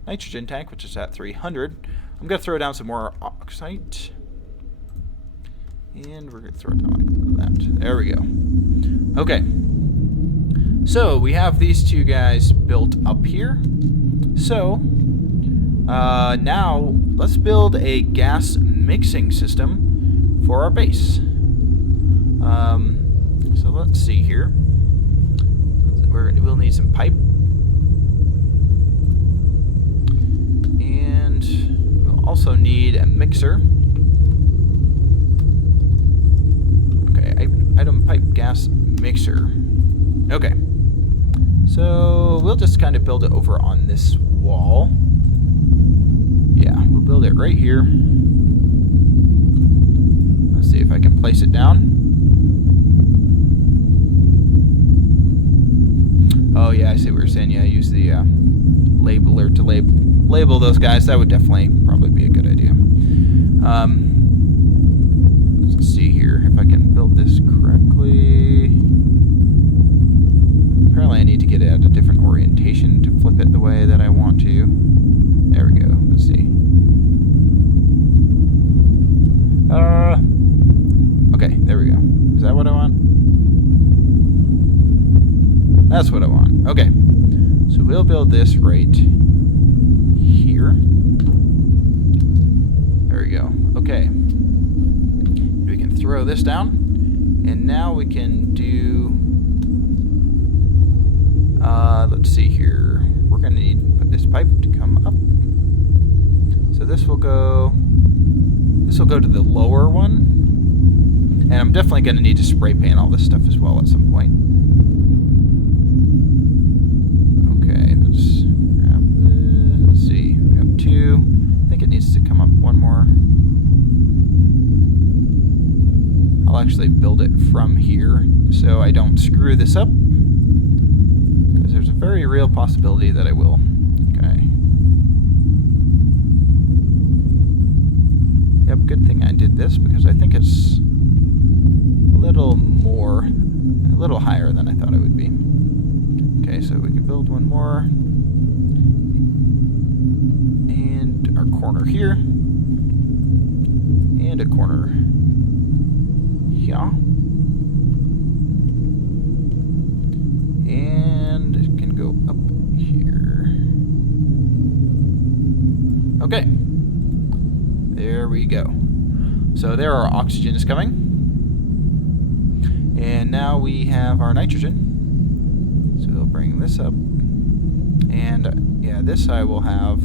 nitrogen tank, which is at 300. I'm going to throw down some more oxide, and we're going to throw it down like that. There we go. Okay, so we have these two guys built up here. So now let's build a gas mixing system for our base. So let's see here. We'll need some pipe, and we'll also need a mixer. Okay, item pipe gas mixer. Okay, so we'll just kind of build it over on this wall. Yeah, we'll build it right here. Let's see if I can place it down. Oh yeah, I see what you're saying. Yeah, use the labeler to label those guys. That would definitely probably be a good idea. Let's see here if I can build this correctly. Apparently I need to get it at a different orientation to flip it the way that I want to. There we go. Let's see. Okay, there we go. Is that what I want? That's what I want. Okay. So we'll build this right here. There we go. Okay. We can throw this down. And now we can do... let's see here. We're going to need to put this pipe to come up. So this will go to the lower one. And I'm definitely going to need to spray paint all this stuff as well at some point. Okay, let's grab this. Let's see, we have two. I think it needs to come up one more. I'll actually build it from here so I don't screw this up, because there's a very real possibility that I will. Okay. Yep, good thing I did this, because I think it's a little higher than I thought it would be. Okay, so we can build one more. And our corner here. Okay. There we go. So there our oxygen is coming. And now we have our nitrogen. So we'll bring this up. And yeah, this I will have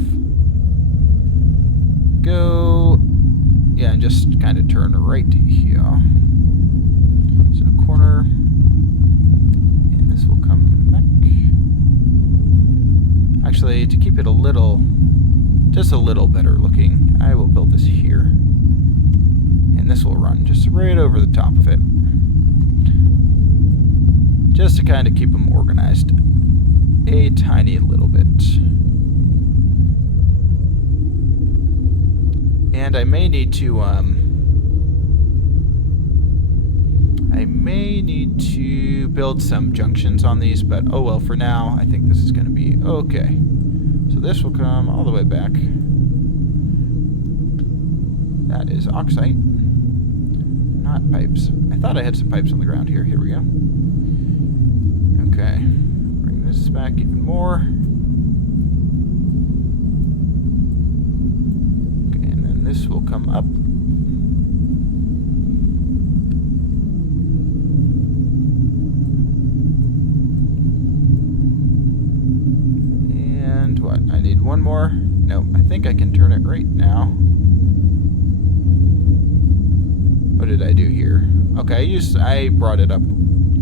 go, yeah, and just kind of turn right here. So corner, and this will come back. Actually, to keep it a little, just a little better looking, I will build this here. And this will run just right over the top of it. Just to kind of keep them organized a tiny little bit. And I may need to build some junctions on these, but oh well, for now I think this is going to be okay. So this will come all the way back. That is oxide, not pipes. I thought I had some pipes on the ground here. Here we go. Okay, bring this back even more. Okay, and then this will come up. And what? I need one more. No, I think I can turn it right now. What did I do here? Okay, I brought it up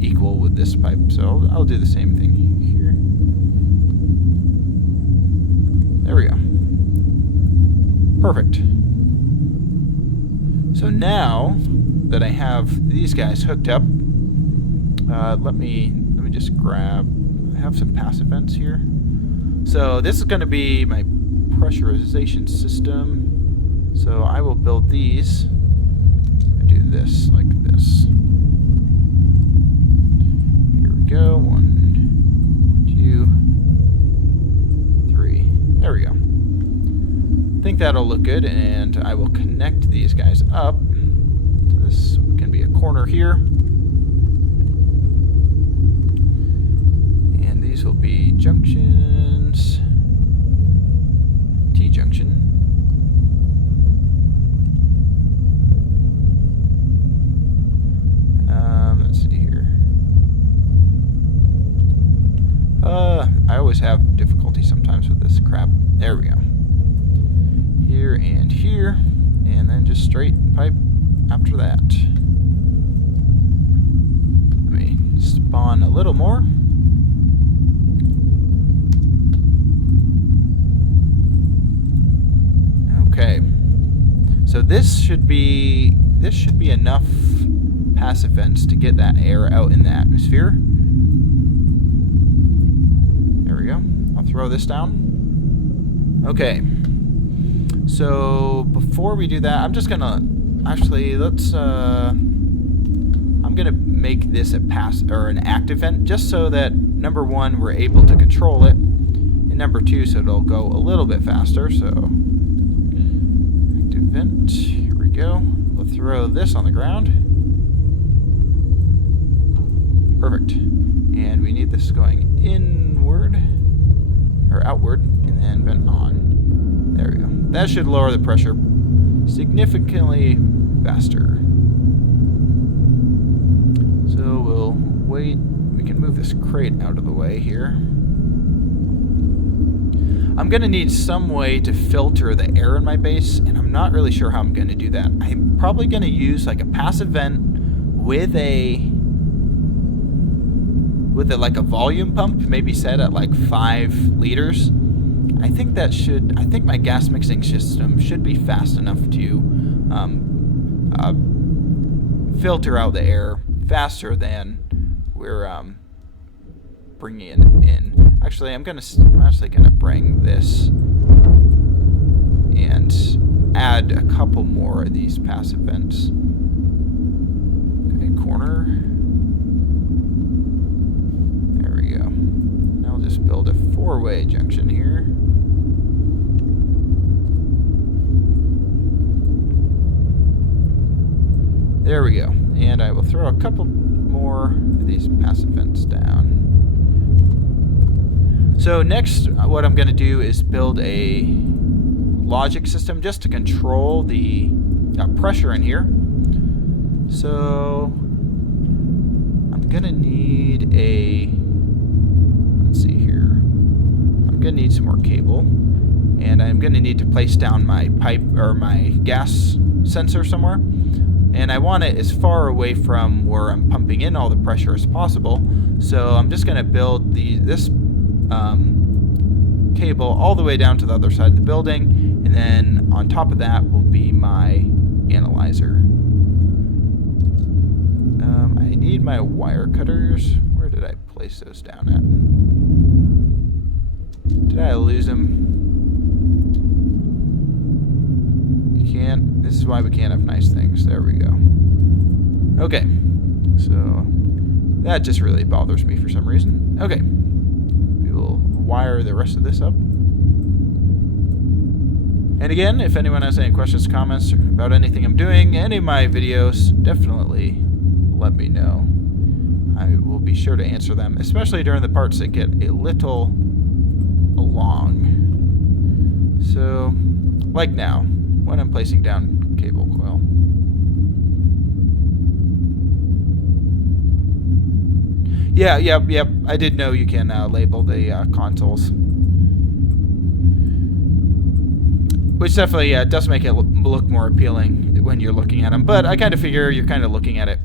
equal with this pipe, so I'll do the same thing here. There we go. Perfect. So now that I have these guys hooked up, let me just grab. I have some passive vents here. So this is going to be my pressurization system. So I will build these. I do this like this. Go 1, 2, 3. There we go. I think that'll look good, and I will connect these guys up. This can be a corner here, and these will be junctions. T-junction. Let's see here. I always have difficulty sometimes with this crap. There we go. Here and here, and then just straight pipe after that. Let me spawn a little more. Okay. So this should be enough passive vents to get that air out in the atmosphere. There we go. I'll throw this down. Okay. So before we do that, I'm just gonna actually I'm gonna make this an active vent, just so that number one, we're able to control it, and number two, so it'll go a little bit faster. So active vent. Here we go. We'll throw this on the ground. Perfect. And we need this going inward, or outward, and then vent on. There we go. That should lower the pressure significantly faster. So we'll wait. We can move this crate out of the way here. I'm going to need some way to filter the air in my base, and I'm not really sure how I'm going to do that. I'm probably going to use like a passive vent with like a volume pump, maybe set at like 5 liters. I think my gas mixing system should be fast enough to filter out the air faster than we're bringing it in. Actually, I'm actually gonna bring this and add a couple more of these passive vents. Okay, corner. There we go. Now I'll just build a 4-way junction here. There we go. And I will throw a couple more of these passive vents down. So next, what I'm going to do is build a logic system just to control the pressure in here. So I'm gonna need let's see here. I'm gonna need some more cable, and I'm gonna need to place down my pipe or my gas sensor somewhere. And I want it as far away from where I'm pumping in all the pressure as possible. So I'm just going to build this cable all the way down to the other side of the building, and then on top of that will be my analyzer. I need my wire cutters. Where did I place those down at? Did I lose them? This is why we can't have nice things. There we go. Okay. So that just really bothers me for some reason. Okay. We will wire the rest of this up. And again, if anyone has any questions, comments about anything I'm doing, any of my videos, definitely let me know. I will be sure to answer them, especially during the parts that get a little long. So, like now, when I'm placing down cable coil. Yep. I did know you can label the consoles. Which definitely does make it look more appealing when you're looking at them. But I kind of figure you're kind of looking at it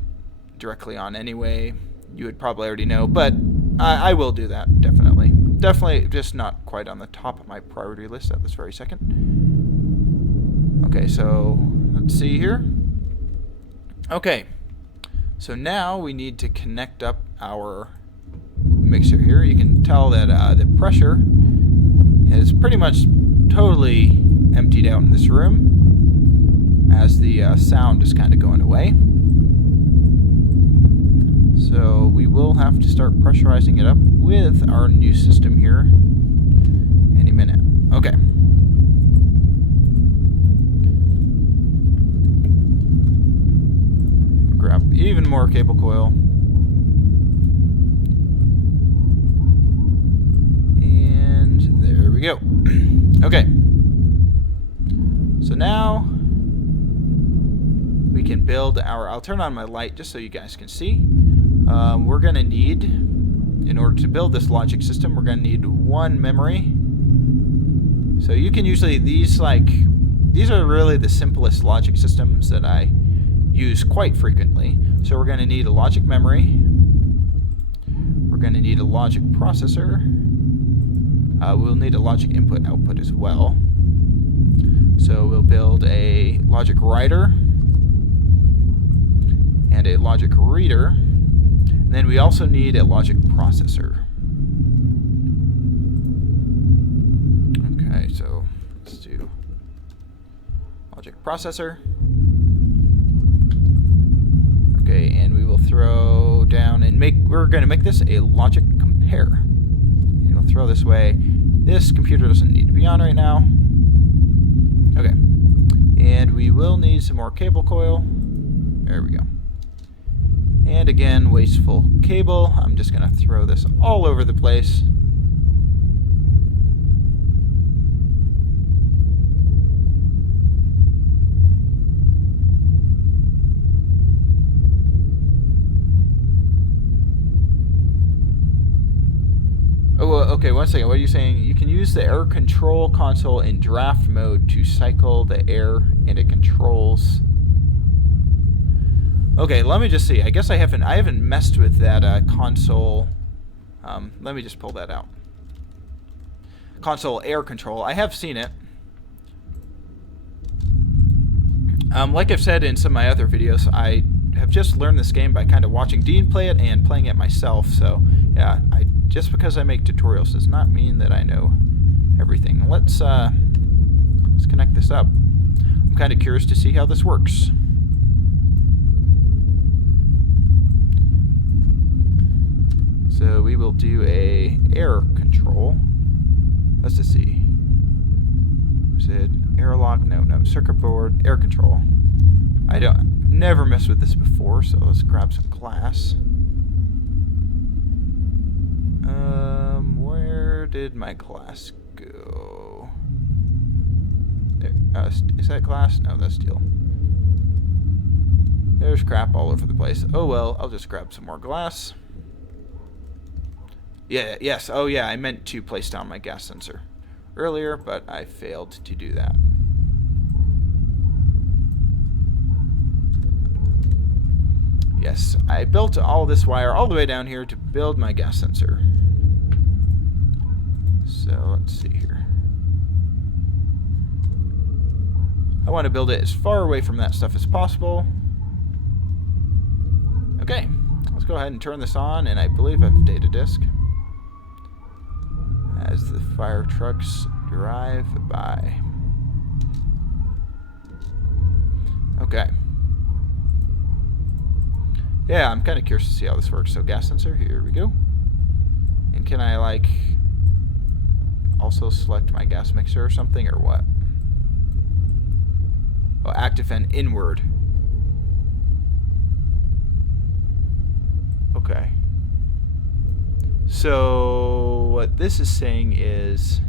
directly on anyway. You would probably already know. But I will do that, definitely. Definitely just not quite on the top of my priority list at this very second. Okay, so let's see here. Okay, so now we need to connect up our mixer here. You can tell that the pressure has pretty much totally emptied out in this room as the sound is kind of going away. So we will have to start pressurizing it up with our new system here any minute. Okay. Grab even more cable coil. And there we go. Okay. So now we can build I'll turn on my light just so you guys can see. We're going to need, in order to build this logic system, we're going to need one memory. So you can usually, these are really the simplest logic systems that I use quite frequently. So we're going to need a logic memory. We're going to need a logic processor. We'll need a logic input output as well. So we'll build a logic writer and a logic reader. And then we also need a logic processor. Okay, so let's do logic processor. Okay, and we will throw down and we're going to make this a logic compare. And we'll throw this way. This computer doesn't need to be on right now. Okay. And we will need some more cable coil. There we go. And again, wasteful cable. I'm just going to throw this all over the place. Okay, one second. What are you saying? You can use the air control console in draft mode to cycle the air, and it controls. Okay, let me just see. I guess I haven't messed with that console. Let me just pull that out. Console air control. I have seen it. Like I've said in some of my other videos, I have just learned this game by kind of watching Dean play it and playing it myself. So yeah, just because I make tutorials does not mean that I know everything. Let's connect this up. I'm kind of curious to see how this works. So we will do a air control. Let's just see. Is it airlock? No, circuit board, air control. Never messed with this before, so let's grab some glass. Where did my glass go? Is that glass? No, that's steel. There's crap all over the place. Oh well, I'll just grab some more glass. Yeah, yes, oh yeah, I meant to place down my gas sensor earlier, but I failed to do that. Yes, I built all this wire all the way down here to build my gas sensor. So let's see here. I want to build it as far away from that stuff as possible. Okay, let's go ahead and turn this on, and I believe I have a data disk. As the fire trucks drive by. Okay. Yeah, I'm kind of curious to see how this works. So gas sensor, here we go. And can I like also select my gas mixer or something, or what? Oh, active and inward. Okay. So what this is saying is,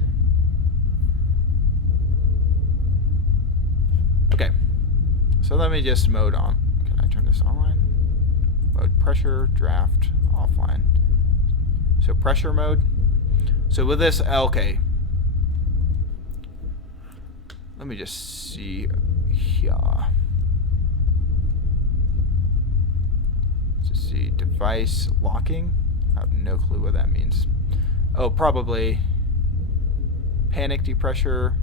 okay. So let me just mode on. Can I turn this online? Mode pressure, draft, offline. So pressure mode. So with this, okay. Let me just see here. Let's see, device locking. I have no clue what that means. Oh, probably panic depressure,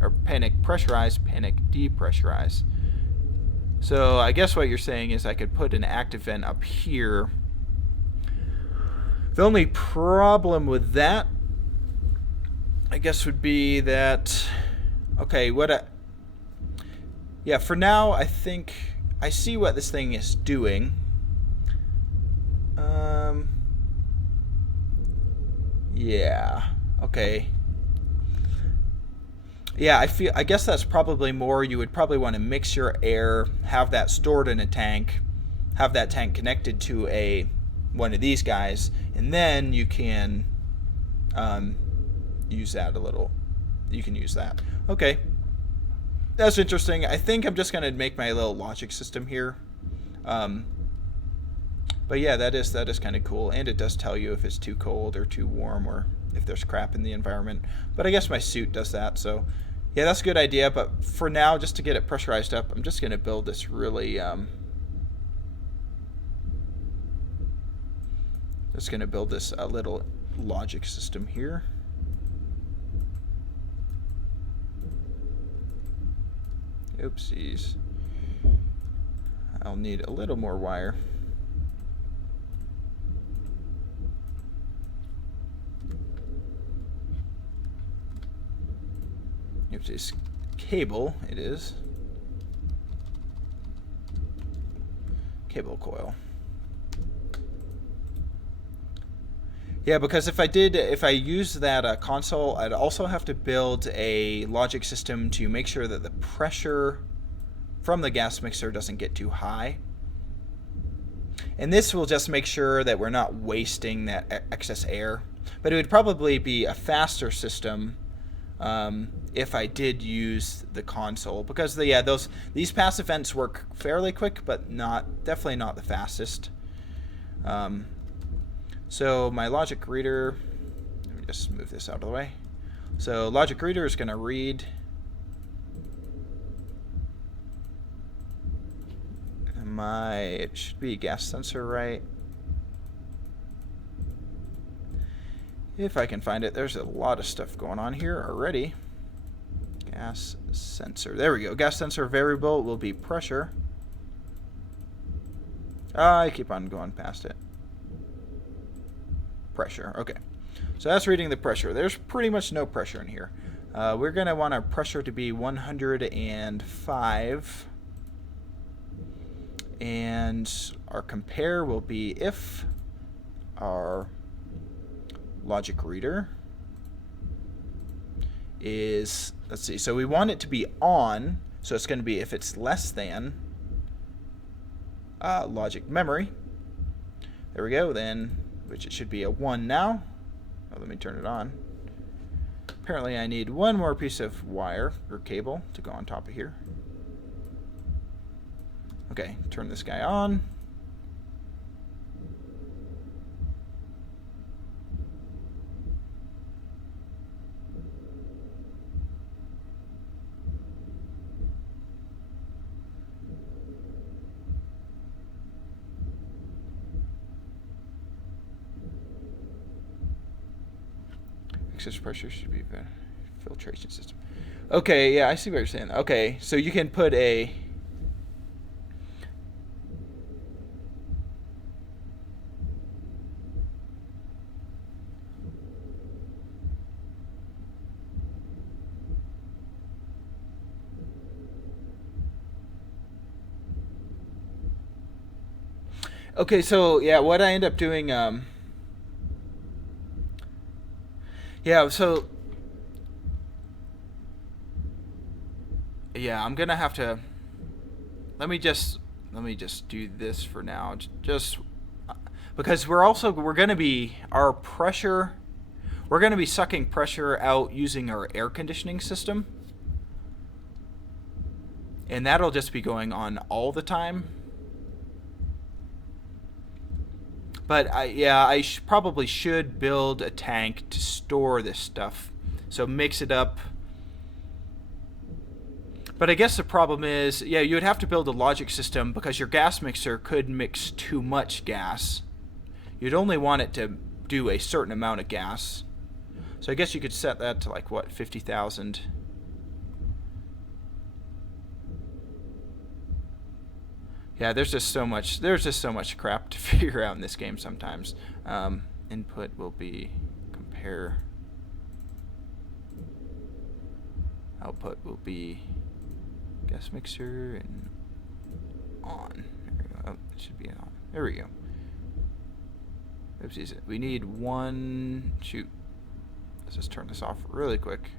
or panic pressurize, panic depressurize. So I guess what you're saying is I could put an active vent up here. The only problem with that, I guess, would be that, okay, yeah, for now, I think I see what this thing is doing. Yeah, okay. Yeah, I guess that's probably more, you would probably want to mix your air, have that stored in a tank, have that tank connected to one of these guys, and then you can use that a little. You can use that. Okay. That's interesting. I think I'm just going to make my little logic system here. But yeah, that is kind of cool, and it does tell you if it's too cold or too warm, or if there's crap in the environment. But I guess my suit does that, so yeah, that's a good idea. But for now, just to get it pressurized up, I'm just going to build this really just going to build this little logic system here. Oopsies. I'll need a little more wire. Oopsies. Cable, it is. Cable coil. Yeah, because if I use that console, I'd also have to build a logic system to make sure that the pressure from the gas mixer doesn't get too high. And this will just make sure that we're not wasting that excess air. But it would probably be a faster system if I did use the console, because these passive vents work fairly quick, but definitely not the fastest. So my logic reader, let me just move this out of the way. So logic reader is going to read it should be gas sensor, right? If I can find it. There's a lot of stuff going on here already. Gas sensor. There we go. Gas sensor variable will be pressure. I keep on going past it. Pressure. Okay. So that's reading the pressure. There's pretty much no pressure in here. We're going to want our pressure to be 105. And our compare will be if our logic reader is, let's see, so we want it to be on, so it's going to be if it's less than logic memory. There we go, then, which it should be a 1 now. Oh, let me turn it on. Apparently I need one more piece of wire or cable to go on top of here. Okay, turn this guy on. Excess pressure should be better. Filtration system. Okay, yeah, I see what you're saying. Okay, so you can put a... Okay, so yeah, what I end up doing, yeah, so yeah, I'm gonna have to. Let me just do this for now, just because we're gonna be our pressure. We're gonna be sucking pressure out using our air conditioning system, and that'll just be going on all the time. But I probably should build a tank to store this stuff. So mix it up. But I guess the problem is, yeah, you would have to build a logic system because your gas mixer could mix too much gas. You'd only want it to do a certain amount of gas. So I guess you could set that to like, what, 50,000. Yeah, there's just so much crap to figure out in this game sometimes. Input will be compare. Output will be gas mixer and on. There we go. Oh, it should be on. There we go. Oopsies. We need one. Shoot. Let's just turn this off really quick.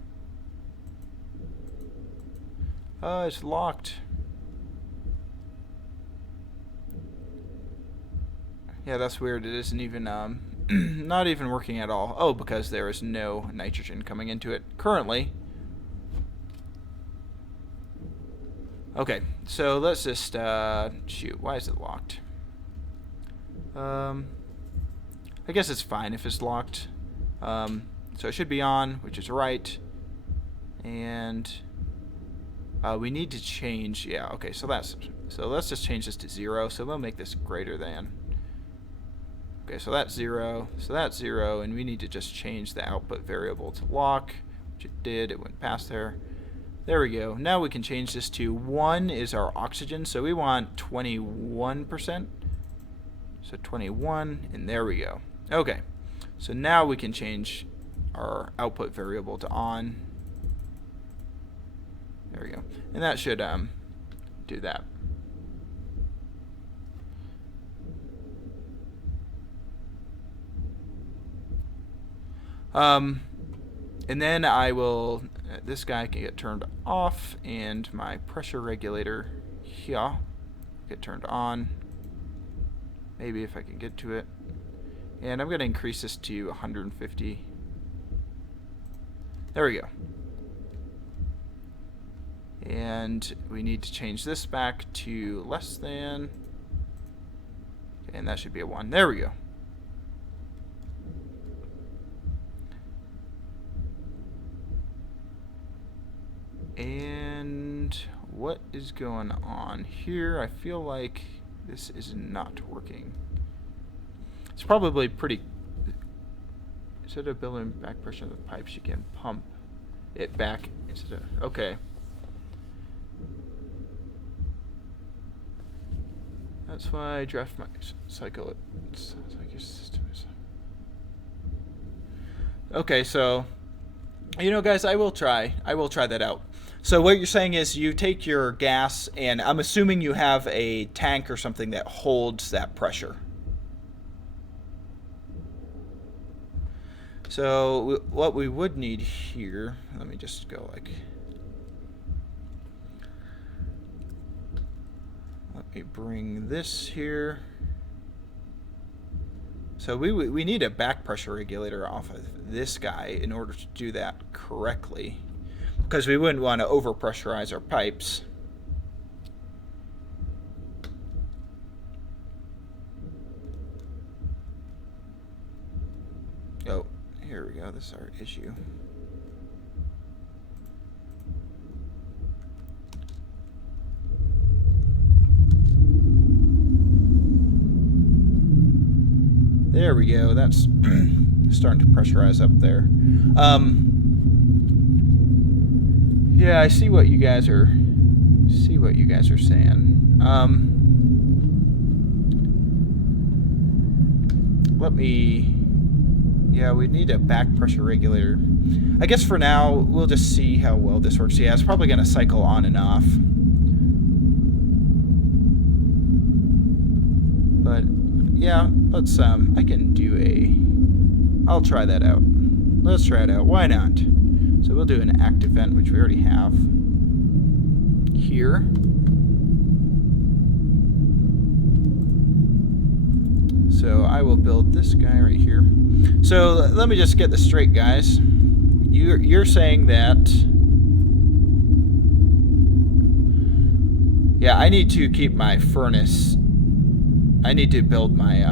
It's locked. Yeah, that's weird. It isn't even, not even working at all. Oh, because there is no nitrogen coming into it currently. Okay, so let's just, shoot, why is it locked? I guess it's fine if it's locked. So it should be on, which is right. And, we need to change, yeah, okay, so let's just change this to 0, so we'll make this greater than. Okay, so that's 0, and we need to just change the output variable to lock, which it did, it went past there. There we go. Now we can change this to 1 is our oxygen, so we want 21%. So 21, and there we go. Okay, so now we can change our output variable to on. There we go. And that should do that. And then I will, this guy can get turned off, and my pressure regulator here get turned on. Maybe if I can get to it. And I'm going to increase this to 150. There we go. And we need to change this back to less than. And that should be a 1. There we go. And what is going on here? I feel like this is not working. It's probably pretty... Instead of building back pressure on the pipes, you can pump it back instead of... Okay. That's why I draft my cycle. It sounds like your system is... Okay, so... You know, guys, I will try that out. So what you're saying is you take your gas, and I'm assuming you have a tank or something that holds that pressure. So what we would need here, let me just go like, let me bring this here. So we need a back pressure regulator off of this guy in order to do that correctly, because we wouldn't want to over-pressurize our pipes. Oh, here we go. This is our issue. There we go. That's starting to pressurize up there. Yeah, I see what you guys are saying. Yeah, we need a back pressure regulator. I guess for now we'll just see how well this works. Yeah, it's probably going to cycle on and off. But yeah, let's I'll try that out. Let's try it out. Why not? So we'll do an active vent, which we already have here. So I will build this guy right here. So let me just get this straight, guys. You're saying that, yeah, I need to keep my furnace. I need to build my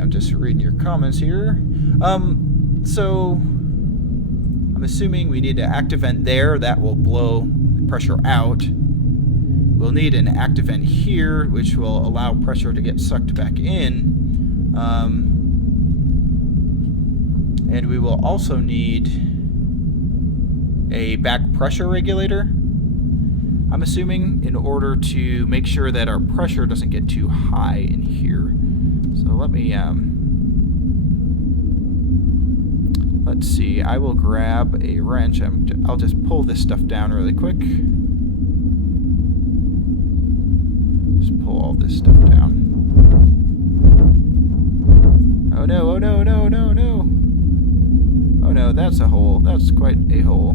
I'm just reading your comments here. So I'm assuming we need an active vent there that will blow pressure out. We'll need an active vent here, which will allow pressure to get sucked back in. And we will also need a back pressure regulator, I'm assuming, in order to make sure that our pressure doesn't get too high in here. So let me, let's see, I will grab a wrench. I'll just pull this stuff down really quick. Just pull all this stuff down. Oh no, oh no, no, no, no. Oh no, that's a hole. That's quite a hole.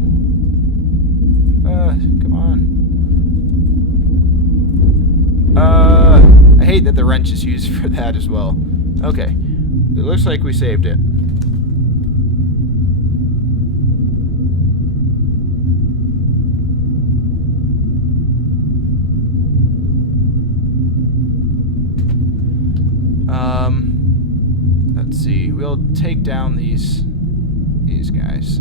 Come on. I hate that the wrench is used for that as well. Okay. It looks like we saved it. Let's see. We'll take down these guys.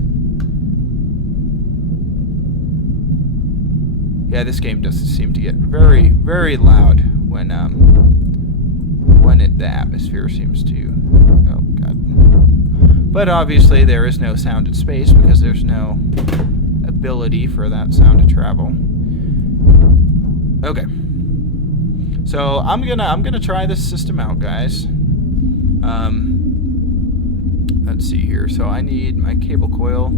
Yeah, this game does seem to get very, very loud when the atmosphere seems to. Oh God! But obviously there is no sound in space because there's no ability for that sound to travel. Okay. So I'm gonna try this system out, guys. Let's see here. So I need my cable coil.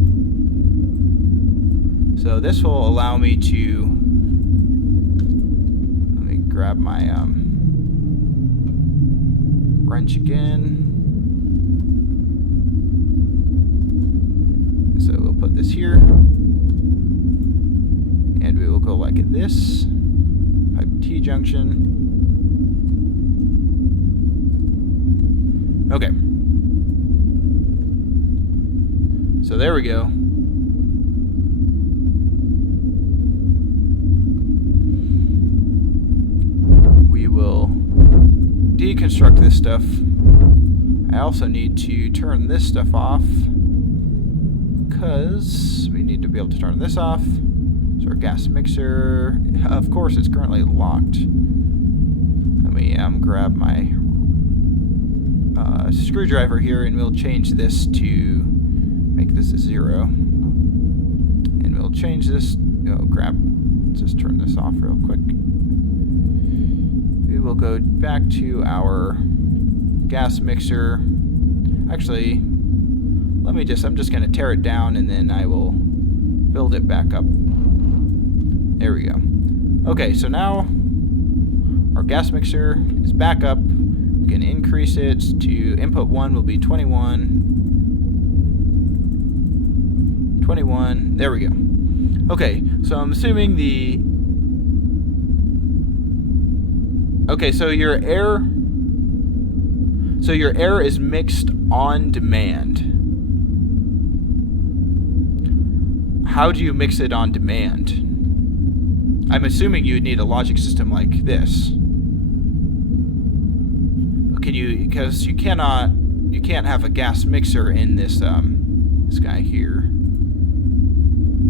So this will allow me to. Let me grab my wrench again. So we'll put this here, and we will go like this. Pipe T junction. Okay. So there we go. We will deconstruct this stuff. I also need to turn this stuff off because we need to be able to turn this off. So our gas mixer, of course, it's currently locked. Let me grab my screwdriver here, and we'll change this to make this a 0. And we'll change this. Let's just turn this off real quick. We will go back to our gas mixer. Actually, I'm just going to tear it down and then I will build it back up. There we go. Okay, so now our gas mixer is back up. We can increase it to input 1 will be 21. 21. There we go. Okay, so I'm assuming the... Okay, so your air... So your air is mixed on demand. How do you mix it on demand? I'm assuming you would need a logic system like this. Can you... Because you cannot... You can't have a gas mixer in this, this guy here.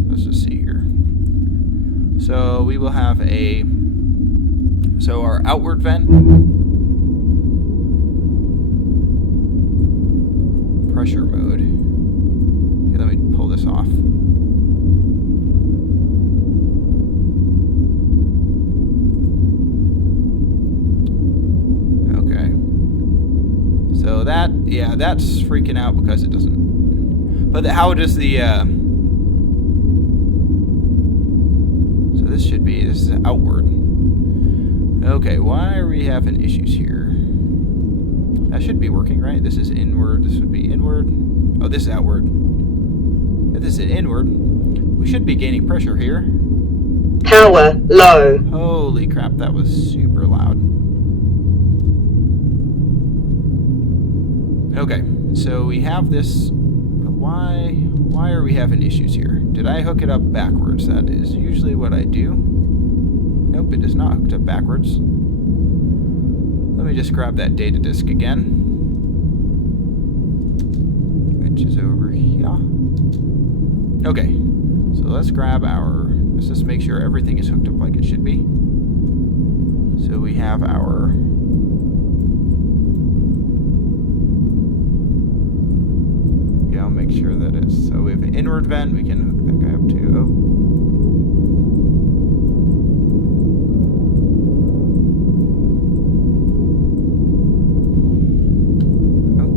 Let's just see here. So we will have a... So our outward vent... Pressure mode. Okay, let me pull this off. Okay. So that, yeah, that's freaking out because it doesn't. But how does the, so this should be, this is outward. Okay, why are we having issues here? That should be working, right? This is inward. This would be inward. Oh, this is outward. If this is inward, we should be gaining pressure here. Power low. Holy crap, that was super loud. Okay, so we have this, but why are we having issues here? Did I hook it up backwards? That is usually what I do. Nope, it is not hooked up backwards. Let me just grab that data disk again, which is over here. Okay, so let's grab our, let's just make sure everything is hooked up like it should be. So we have our, yeah, I'll make sure that it's, so we have an inward vent, we can hook that guy up to, oh.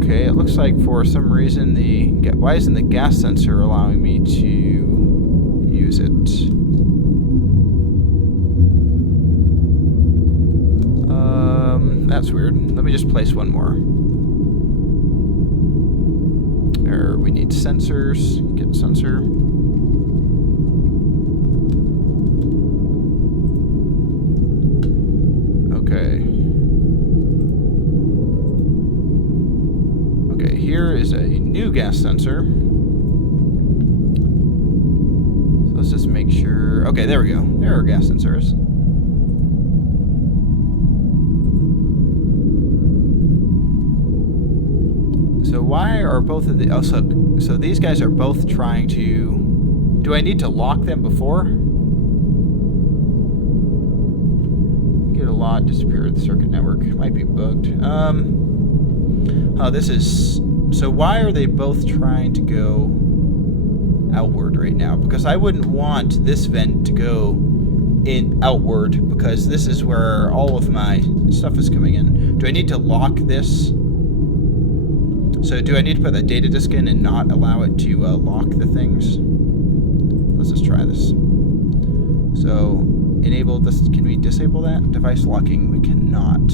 Okay, it looks like for some reason why isn't the gas sensor allowing me to use it? That's weird. Let me just place one more. We need sensors. Get sensor. Okay. Okay, here is a new gas sensor. So let's just make sure. Okay, there we go. There are gas sensors. So why are both of the... Oh, so these guys are both trying to... Do I need to lock them before? Get a lot, disappear the circuit network. Might be bugged. Oh, this is... So why are they both trying to go outward right now? Because I wouldn't want this vent to go in outward, because this is where all of my stuff is coming in. Do I need to lock this? So do I need to put the data disk in and not allow it to lock the things? Let's just try this. So enable this. Can we disable that? Device locking. We cannot.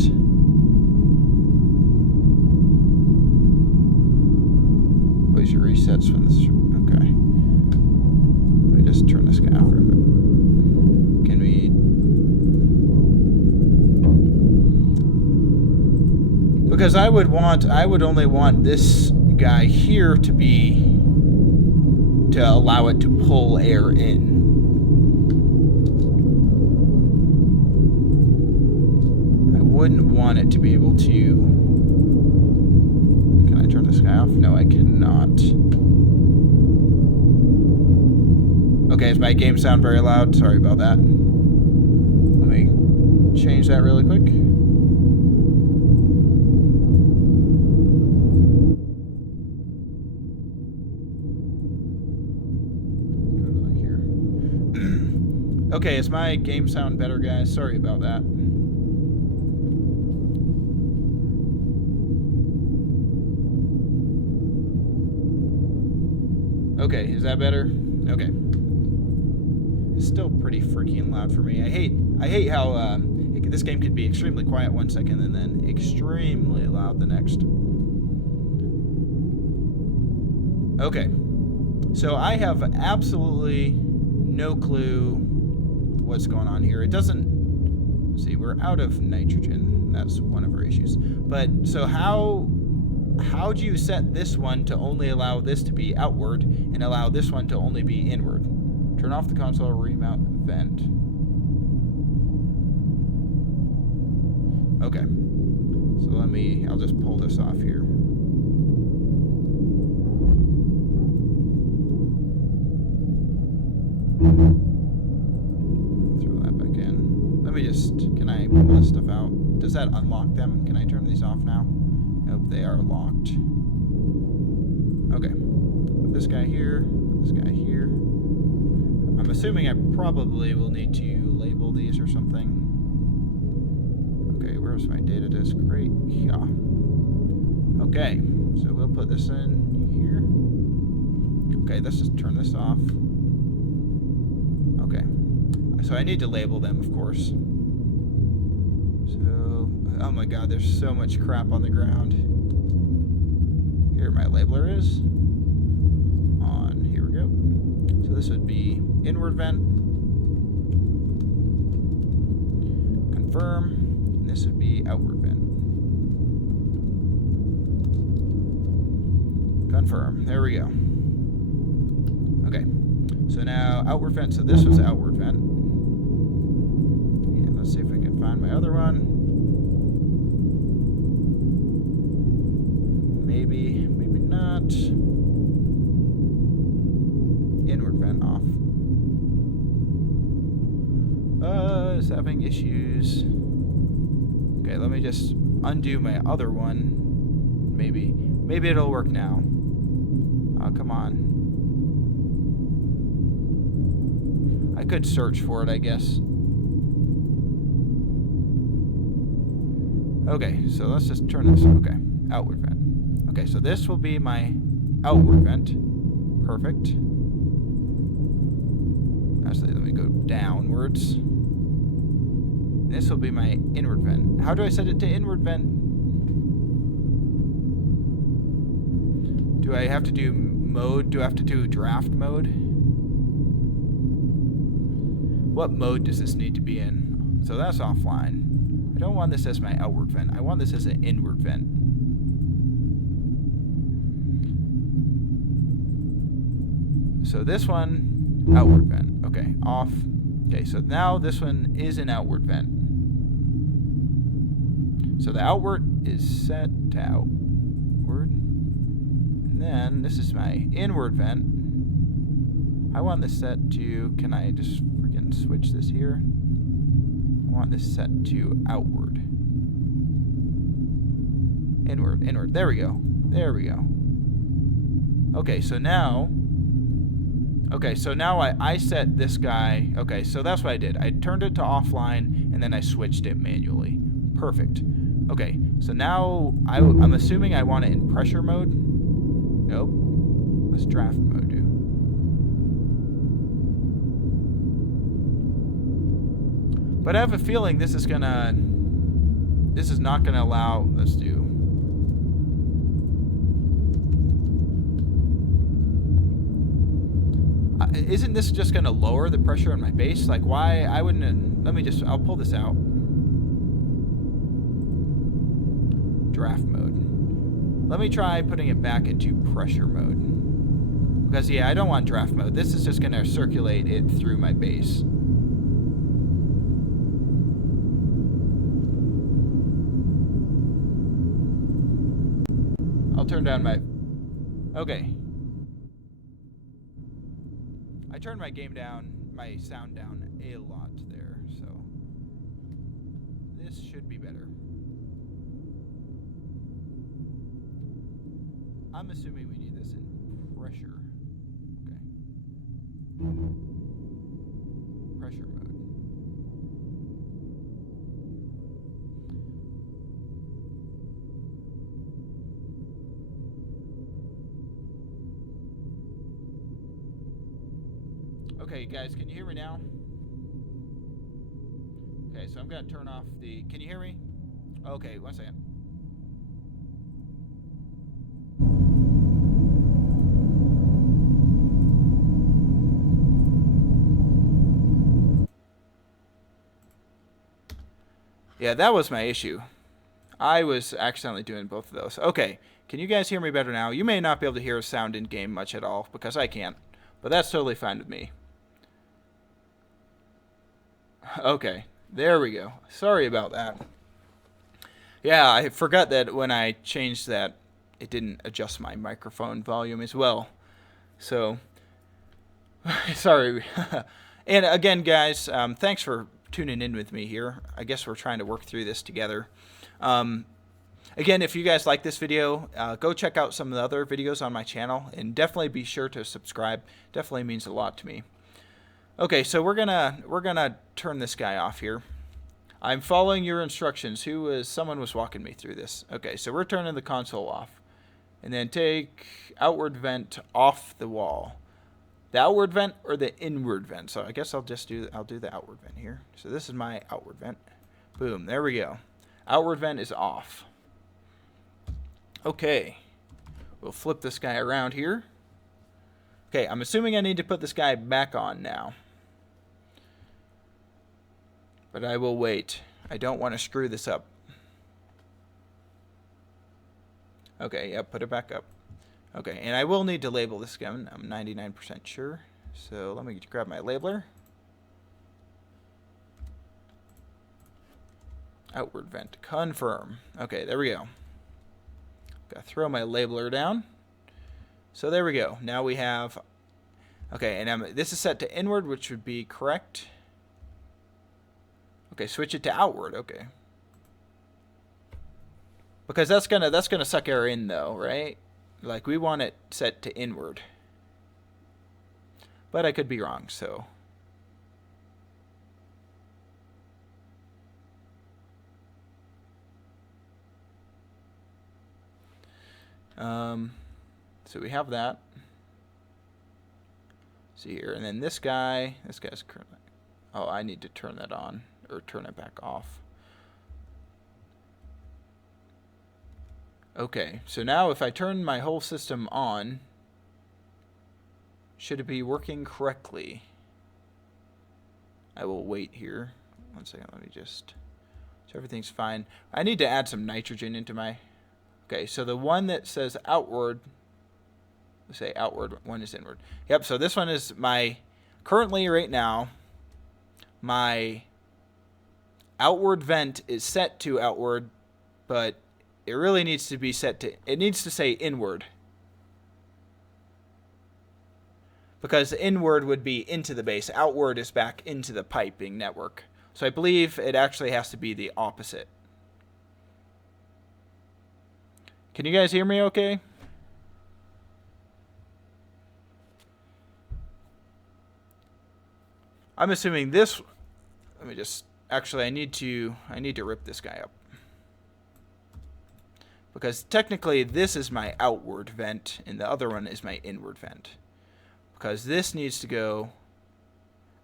What is your resets when this? Okay. Let me just turn this guy off real quick. Can we? Because I would only want this guy here to allow it to pull air in. I wouldn't want it to be able to... Can I turn this guy off? No, I cannot. Okay, is my game sound very loud? Sorry about that. Let me change that really quick. Okay, is my game sound better, guys? Sorry about that. Okay, is that better? Okay. It's still pretty freaking loud for me. I hate how this game could be extremely quiet one second and then extremely loud the next. Okay. So I have absolutely no clue what's going on here. It doesn't, see, we're out of nitrogen. That's one of our issues. But so how do you set this one to only allow this to be outward and allow this one to only be inward? Turn off the console, remount vent. Okay. So I'll just pull this off here. Throw that back in. Can I pull this stuff out? Does that unlock them? Can I turn these off now? Nope, they are locked. Okay. Put this guy here, put this guy here. I'm assuming I probably will need to label these or something. Okay, where's my data disk? Great. Yeah. Okay, so we'll put this in here. Okay, let's just turn this off. Okay. So I need to label them, of course. So, oh my god, there's so much crap on the ground. Here my labeler is. On, here we go. So this would be inward vent. Confirm. And this would be outward vent. Confirm. There we go. Okay. So now outward vent. So this was outward vent. And let's see if we can find my other one. Maybe, maybe not. Inward vent off. Is having issues. Okay, let me just undo my other one. Maybe it'll work now. Oh, come on. I could search for it, I guess. Okay, so let's just turn this. Okay, outward vent. Okay, so this will be my outward vent. Perfect. Actually, let me go downwards. This will be my inward vent. How do I set it to inward vent? Do I have to do mode? Do I have to do draft mode? What mode does this need to be in? So that's offline. I don't want this as my outward vent. I want this as an inward vent. So this one, outward vent. Okay, off. Okay, so now this one is an outward vent. So the outward is set to outward. And then this is my inward vent. I want this set to, can I just freaking switch this here? I want this set to outward. Inward, inward. There we go. There we go. Okay, so now I set this guy. Okay, so that's what I did. I turned it to offline, and then I switched it manually. Perfect. Okay, so now I'm assuming I want it in pressure mode. Nope. What's draft mode do? But I have a feeling this is not gonna allow. Let's do. Isn't this just going to lower the pressure on my base? Like, why? I wouldn't. I'll pull this out. Draft mode. Let me try putting it back into pressure mode. Because, yeah, I don't want draft mode. This is just going to circulate it through my base. I'll turn down my. Okay. I turned my my sound down a lot there, so this should be better. I'm assuming we need this in pressure. Okay. Pressure mode. Okay, guys, can you hear me now? Okay, so I'm going to turn off the... Can you hear me? Okay, one second. Yeah, that was my issue. I was accidentally doing both of those. Okay, can you guys hear me better now? You may not be able to hear sound in game much at all because I can't, but that's totally fine with me. Okay, there we go. Sorry about that. Yeah, I forgot that when I changed that, it didn't adjust my microphone volume as well. So, sorry. And again, guys, thanks for tuning in with me here. I guess we're trying to work through this together. Um, Again, if you guys like this video, go check out some of the other videos on my channel, and definitely be sure to subscribe. Definitely means a lot to me. Okay, so we're gonna turn this guy off here. I'm following your instructions. Someone was walking me through this. Okay, so we're turning the console off, and then take outward vent off the wall. The outward vent or the inward vent? So I guess I'll do the outward vent here. So this is my outward vent. Boom, there we go. Outward vent is off. Okay, we'll flip this guy around here. Okay, I'm assuming I need to put this guy back on now. But I will wait. I don't want to screw this up. Okay, yep, put it back up. Okay, and I will need to label this gun. I'm 99% sure. So let me grab my labeler. Outward vent, confirm. Okay, there we go. Gotta throw my labeler down. So there we go. Now we have, okay, and this is set to inward, which would be correct. Okay, switch it to outward. Okay, because that's gonna suck air in though, right? Like we want it set to inward, but I could be wrong. So so we have that. See here, and then this guy's currently. Oh, I need to turn that on or turn it back off. Okay, so now if I turn my whole system on, should it be working correctly? I will wait here. 1 second, let me just. So everything's fine. I need to add some nitrogen into my. Okay, so the one that says outward, let's say outward, one is inward. Yep, so this one is currently right now, my outward vent is set to outward, but it really needs to be it needs to say inward. Because inward would be into the base, outward is back into the piping network. So I believe it actually has to be the opposite. Can you guys hear me okay? I'm assuming this, let me just, actually I need to rip this guy up. Because technically this is my outward vent and the other one is my inward vent. Because this needs to go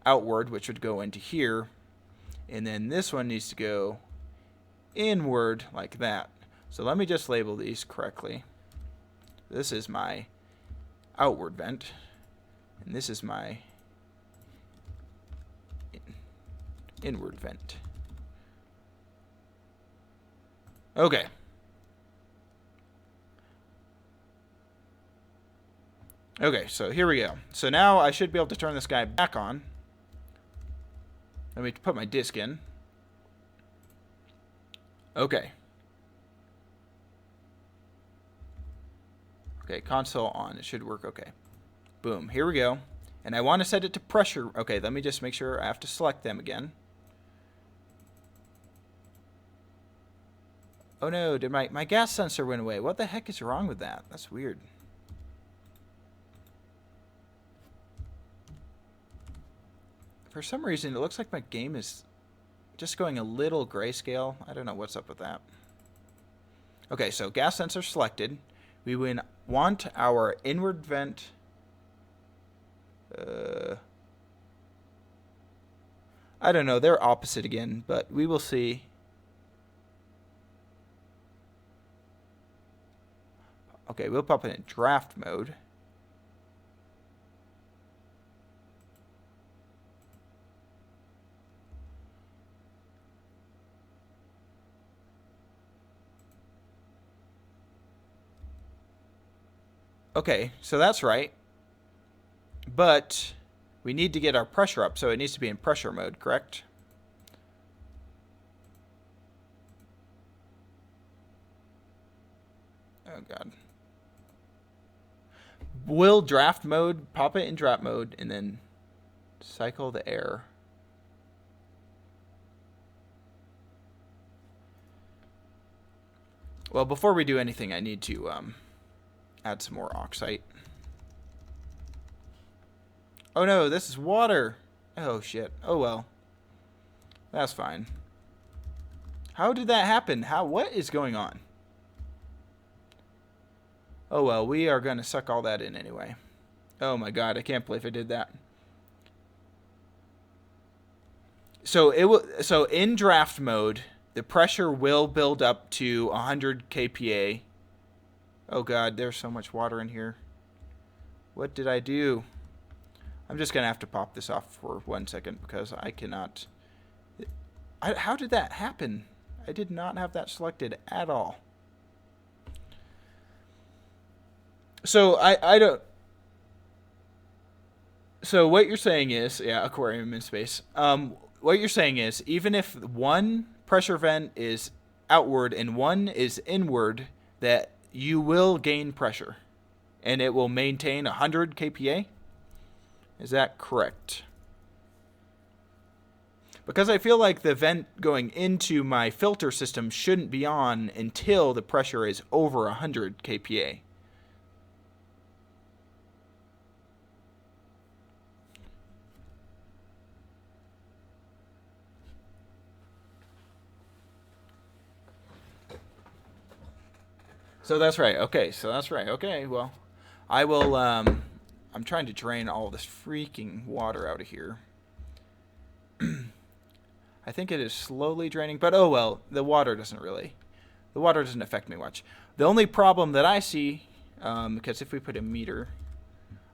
outward, which would go into here, and then this one needs to go inward like that. So let me just label these correctly. This is my outward vent, and this is my inward vent. Okay. Okay, so here we go. So now I should be able to turn this guy back on. Let me put my disc in. Okay. Okay, console on. It should work okay. Boom, here we go. And I want to set it to pressure. Okay, let me just make sure I have to select them again. Oh no, did my gas sensor went away. What the heck is wrong with that? That's weird. For some reason, it looks like my game is just going a little grayscale. I don't know what's up with that. Okay, so gas sensor selected. We want our inward vent. I don't know. They're opposite again, but we will see. Okay, we'll pop it in draft mode. Okay, so that's right. But we need to get our pressure up, so it needs to be in pressure mode, correct? Oh, God. Will draft mode, pop it in draft mode, and then cycle the air. Well, before we do anything, I need to add some more oxide. Oh no, this is water. Oh shit. Oh well. That's fine. How did that happen? What is going on? Oh well, we are going to suck all that in anyway. Oh my god, I can't believe I did that. So in draft mode, the pressure will build up to 100 kPa. Oh god, there's so much water in here. What did I do? I'm just going to have to pop this off for 1 second because I cannot... how did that happen? I did not have that selected at all. So I don't... So what you're saying is... Yeah, aquarium in space. What you're saying is, even if one pressure vent is outward and one is inward, that you will gain pressure. And it will maintain 100 kPa? Is that correct? Because I feel like the vent going into my filter system shouldn't be on until the pressure is over 100 kPa. So that's right. Okay, so that's right. Okay, well, I will, I'm trying to drain all this freaking water out of here. I think it is slowly draining, but oh well, the water doesn't affect me much. The only problem that I see, because if we put a meter,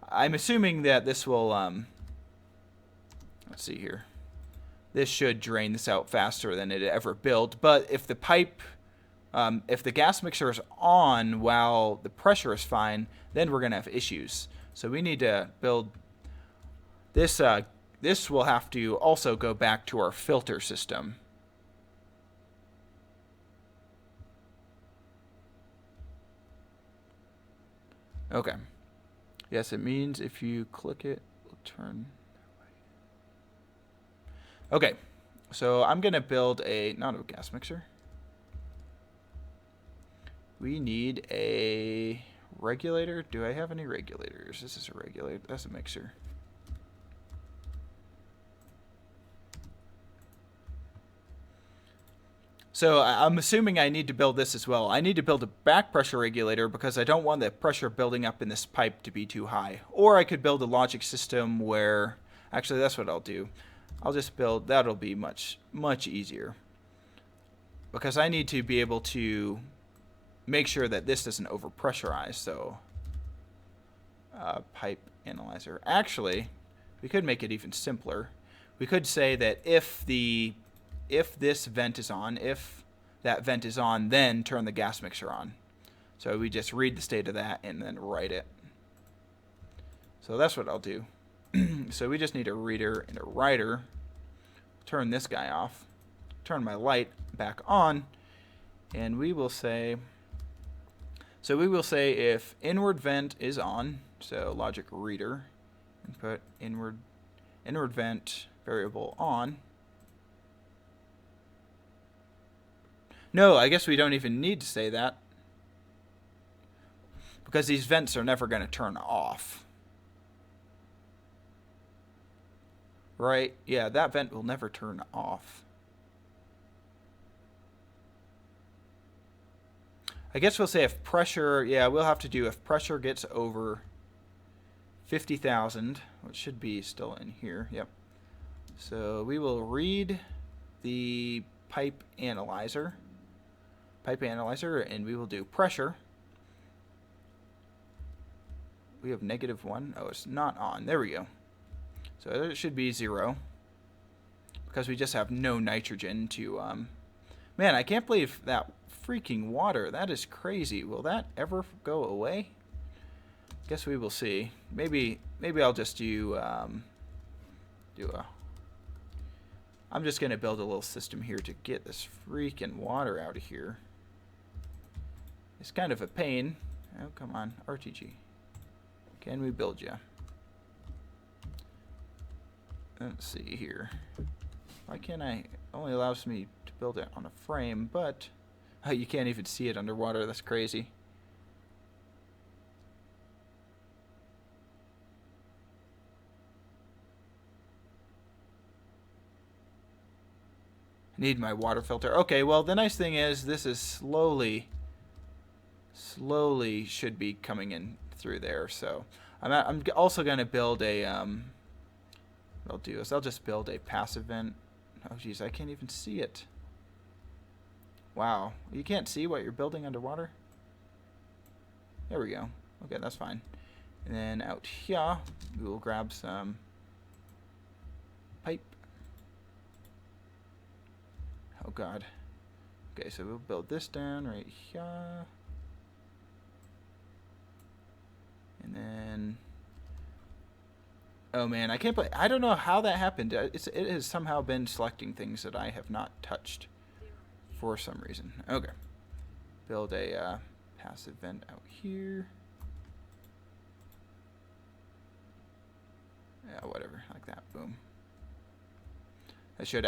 I'm assuming that this will, let's see here. This should drain this out faster than it ever built, but if the pipe, if the gas mixer is on while the pressure is fine, then we're going to have issues. So we need to build this. This will have to also go back to our filter system. Okay. Yes, it means if you click it, it'll turn. Okay. So I'm going to build not a gas mixer. We need a regulator. Do I have any regulators? This is a regulator. That's a mixer. So I'm assuming I need to build this as well. I need to build a back pressure regulator because I don't want the pressure building up in this pipe to be too high. Or I could build a logic system where... Actually, that's what I'll do. I'll just build... That'll be much, much easier. Because I need to be able to make sure that this doesn't overpressurize. So, pipe analyzer. Actually, we could make it even simpler. We could say that if this vent is on, if that vent is on, then turn the gas mixer on. So we just read the state of that and then write it. So that's what I'll do. So we just need a reader and a writer. Turn this guy off. Turn my light back on. And we will say... So we will say if inward vent is on, so logic reader, and put inward vent variable on. No, I guess we don't even need to say that. Because these vents are never going to turn off. Right? Yeah, that vent will never turn off. I guess we'll say if pressure... Yeah, we'll have to do if pressure gets over 50,000, which should be still in here. Yep. So we will read the pipe analyzer. And we will do pressure. We have -1. Oh, it's not on. There we go. So it should be 0. Because we just have no nitrogen to... Man, I can't believe that freaking water. That is crazy. Will that ever go away? Guess we will see. Maybe I'll just I'm just gonna build a little system here to get this freaking water out of here. It's kind of a pain. Oh, come on, RTG. Can we build you? Let's see here. Why can't I? Only allows me to build it on a frame, but oh, you can't even see it underwater. That's crazy. Need my water filter. Okay, well, the nice thing is this is slowly should be coming in through there. So I'm also going to build a what I'll do is I'll just build a passive vent. Oh geez, I can't even see it. Wow, you can't see what you're building underwater? There we go. Okay, that's fine. And then out here we will grab some pipe. Oh god. Okay, so we'll build this down right here. And then oh man, I can't play. I don't know how that happened. It has somehow been selecting things that I have not touched for some reason. Okay. Build a passive vent out here. Yeah, whatever, like that. Boom. I should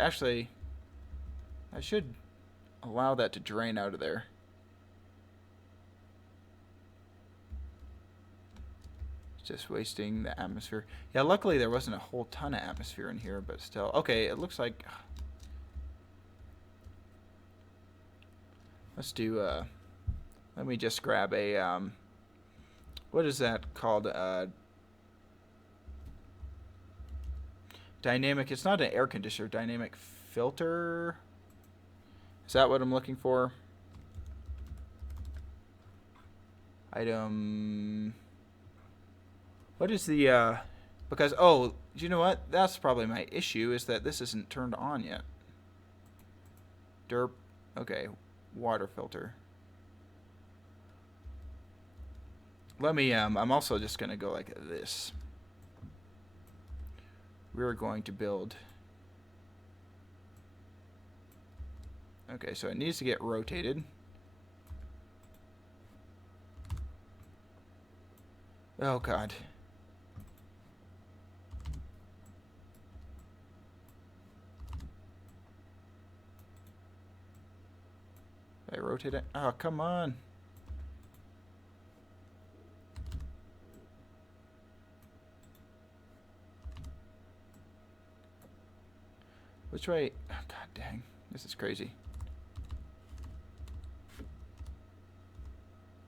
allow that to drain out of there. It's just wasting the atmosphere. Yeah, luckily there wasn't a whole ton of atmosphere in here, but still. Okay, it looks like let's do let me just grab a what is that called? Dynamic. It's not an air conditioner. Dynamic filter. Is that what I'm looking for? Item. What is the because oh, you know what? That's probably my issue is that this isn't turned on yet. Derp. Okay. Water filter. Let me I'm also just going to go like this. We're going to build. Okay, so it needs to get rotated. Oh god. Did I rotate it? Oh, come on. Which way? Oh, god dang. This is crazy.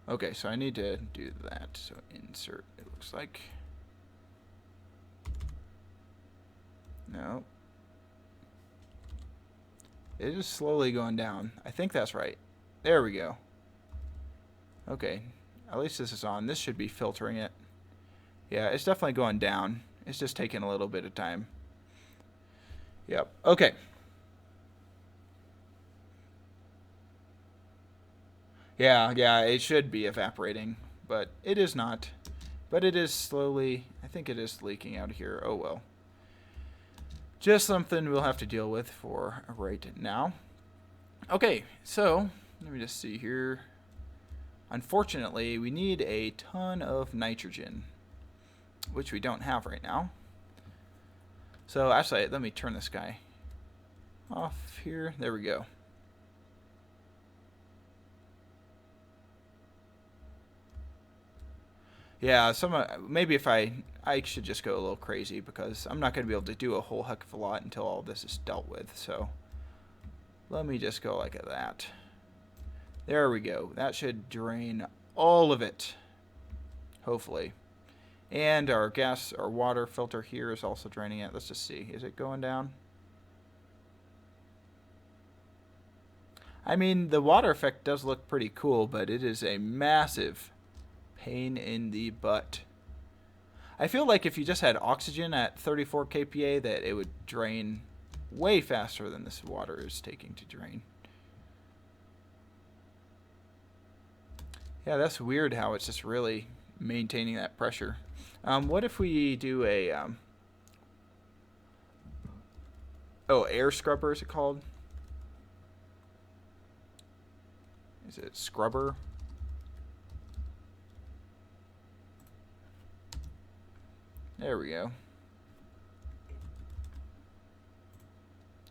Okay, so I need to do that. So insert, it looks like. No. It is slowly going down. I think that's right. There we go. Okay. At least this is on. This should be filtering it. Yeah, it's definitely going down. It's just taking a little bit of time. Yep. Okay. Yeah, it should be evaporating, but it is not. But it is slowly, I think it is leaking out of here. Oh well. Just something we'll have to deal with for right now. Okay, so let me just see here. Unfortunately, we need a ton of nitrogen, which we don't have right now. So actually, let me turn this guy off here. There we go. Yeah, maybe if I should just go a little crazy because I'm not going to be able to do a whole heck of a lot until all this is dealt with. So let me just go like that. There we go. That should drain all of it, hopefully. And our water filter here is also draining it. Let's just see. Is it going down? I mean, the water effect does look pretty cool, but it is a massive pain in the butt. I feel like if you just had oxygen at 34 kPa that it would drain way faster than this water is taking to drain. Yeah, that's weird how it's just really maintaining that pressure. What if we do a air scrubber is it called? Is it scrubber? There we go.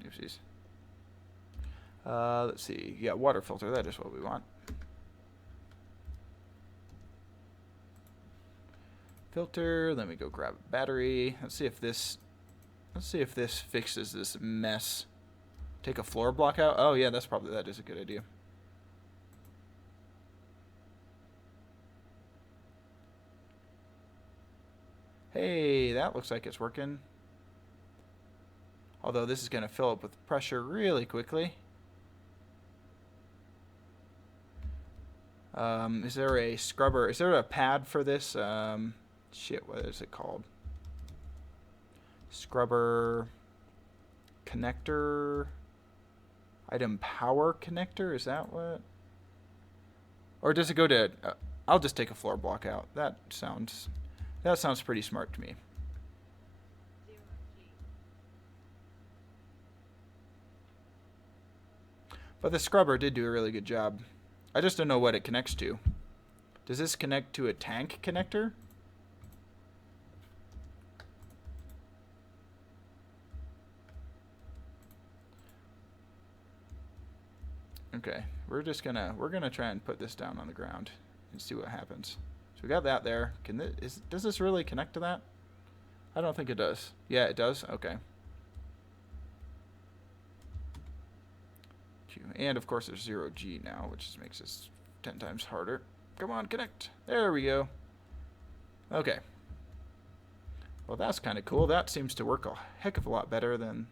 Oopsies. Let's see. Yeah, water filter. That is what we want. Filter. Let me go grab a battery. Let's see if this fixes this mess. Take a floor block out. Oh yeah, that is a good idea. Hey, that looks like it's working. Although this is going to fill up with pressure really quickly. Is there a scrubber? Is there a pad for this? Shit, what is it called? Scrubber connector. Item power connector? Is that what? Or does it go to... I'll just take a floor block out. That sounds pretty smart to me. But the scrubber did do a really good job. I just don't know what it connects to. Does this connect to a tank connector? Okay, we're gonna try and put this down on the ground and see what happens. So we got that there. Does this really connect to that? I don't think it does. Yeah, it does. Okay. And of course there's 0G now, which just makes this 10 times harder. Come on, connect. There we go. Okay. Well, that's kind of cool. That seems to work a heck of a lot better than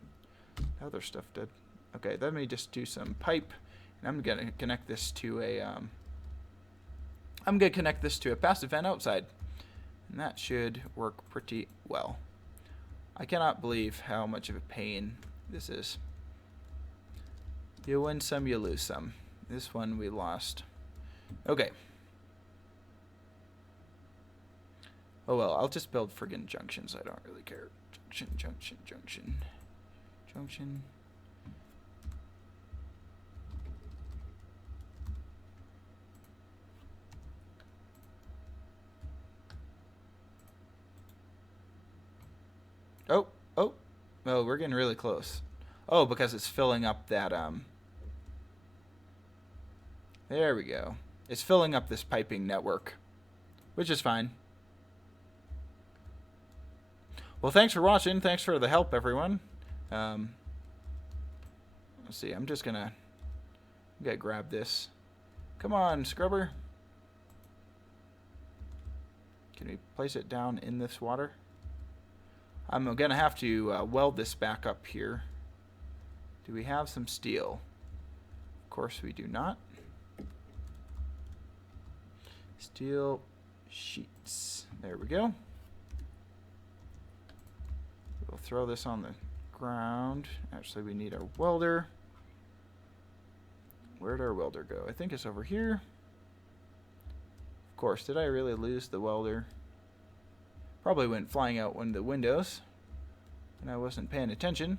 the other stuff did. Okay, let me just do some pipe, and I'm gonna connect this to a passive vent outside, and that should work pretty well. I cannot believe how much of a pain this is. You win some, you lose some. This one we lost. Okay. Oh well, I'll just build friggin' junctions. I don't really care. Junction. Oh, we're getting really close. Oh, because it's filling up that, there we go. It's filling up this piping network, which is fine. Well, thanks for watching. Thanks for the help, everyone. Let's see. I'm gonna grab this. Come on, scrubber. Can we place it down in this water? I'm gonna have to weld this back up here. Do we have some steel? Of course we do not. Steel sheets. There we go. We'll throw this on the ground. Actually, we need our welder. Where'd our welder go? I think it's over here. Of course, did I really lose the welder? Probably went flying out one of the windows, and I wasn't paying attention.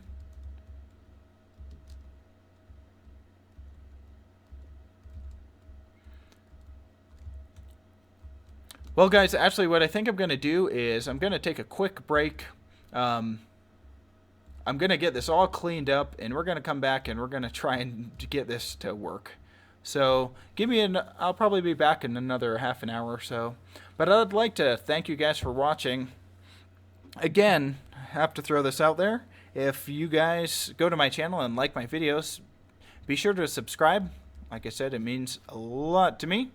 Well, guys, actually what I think I'm going to do is I'm going to take a quick break. I'm going to get this all cleaned up, and we're going to come back and we're going to try and get this to work. So I'll probably be back in another half an hour or so. But I'd like to thank you guys for watching. Again, I have to throw this out there. If you guys go to my channel and like my videos, be sure to subscribe. Like I said, it means a lot to me.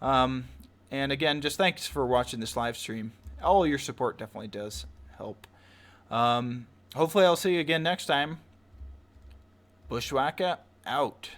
And again, just thanks for watching this live stream. All your support definitely does help. Hopefully I'll see you again next time. Bushwackah out.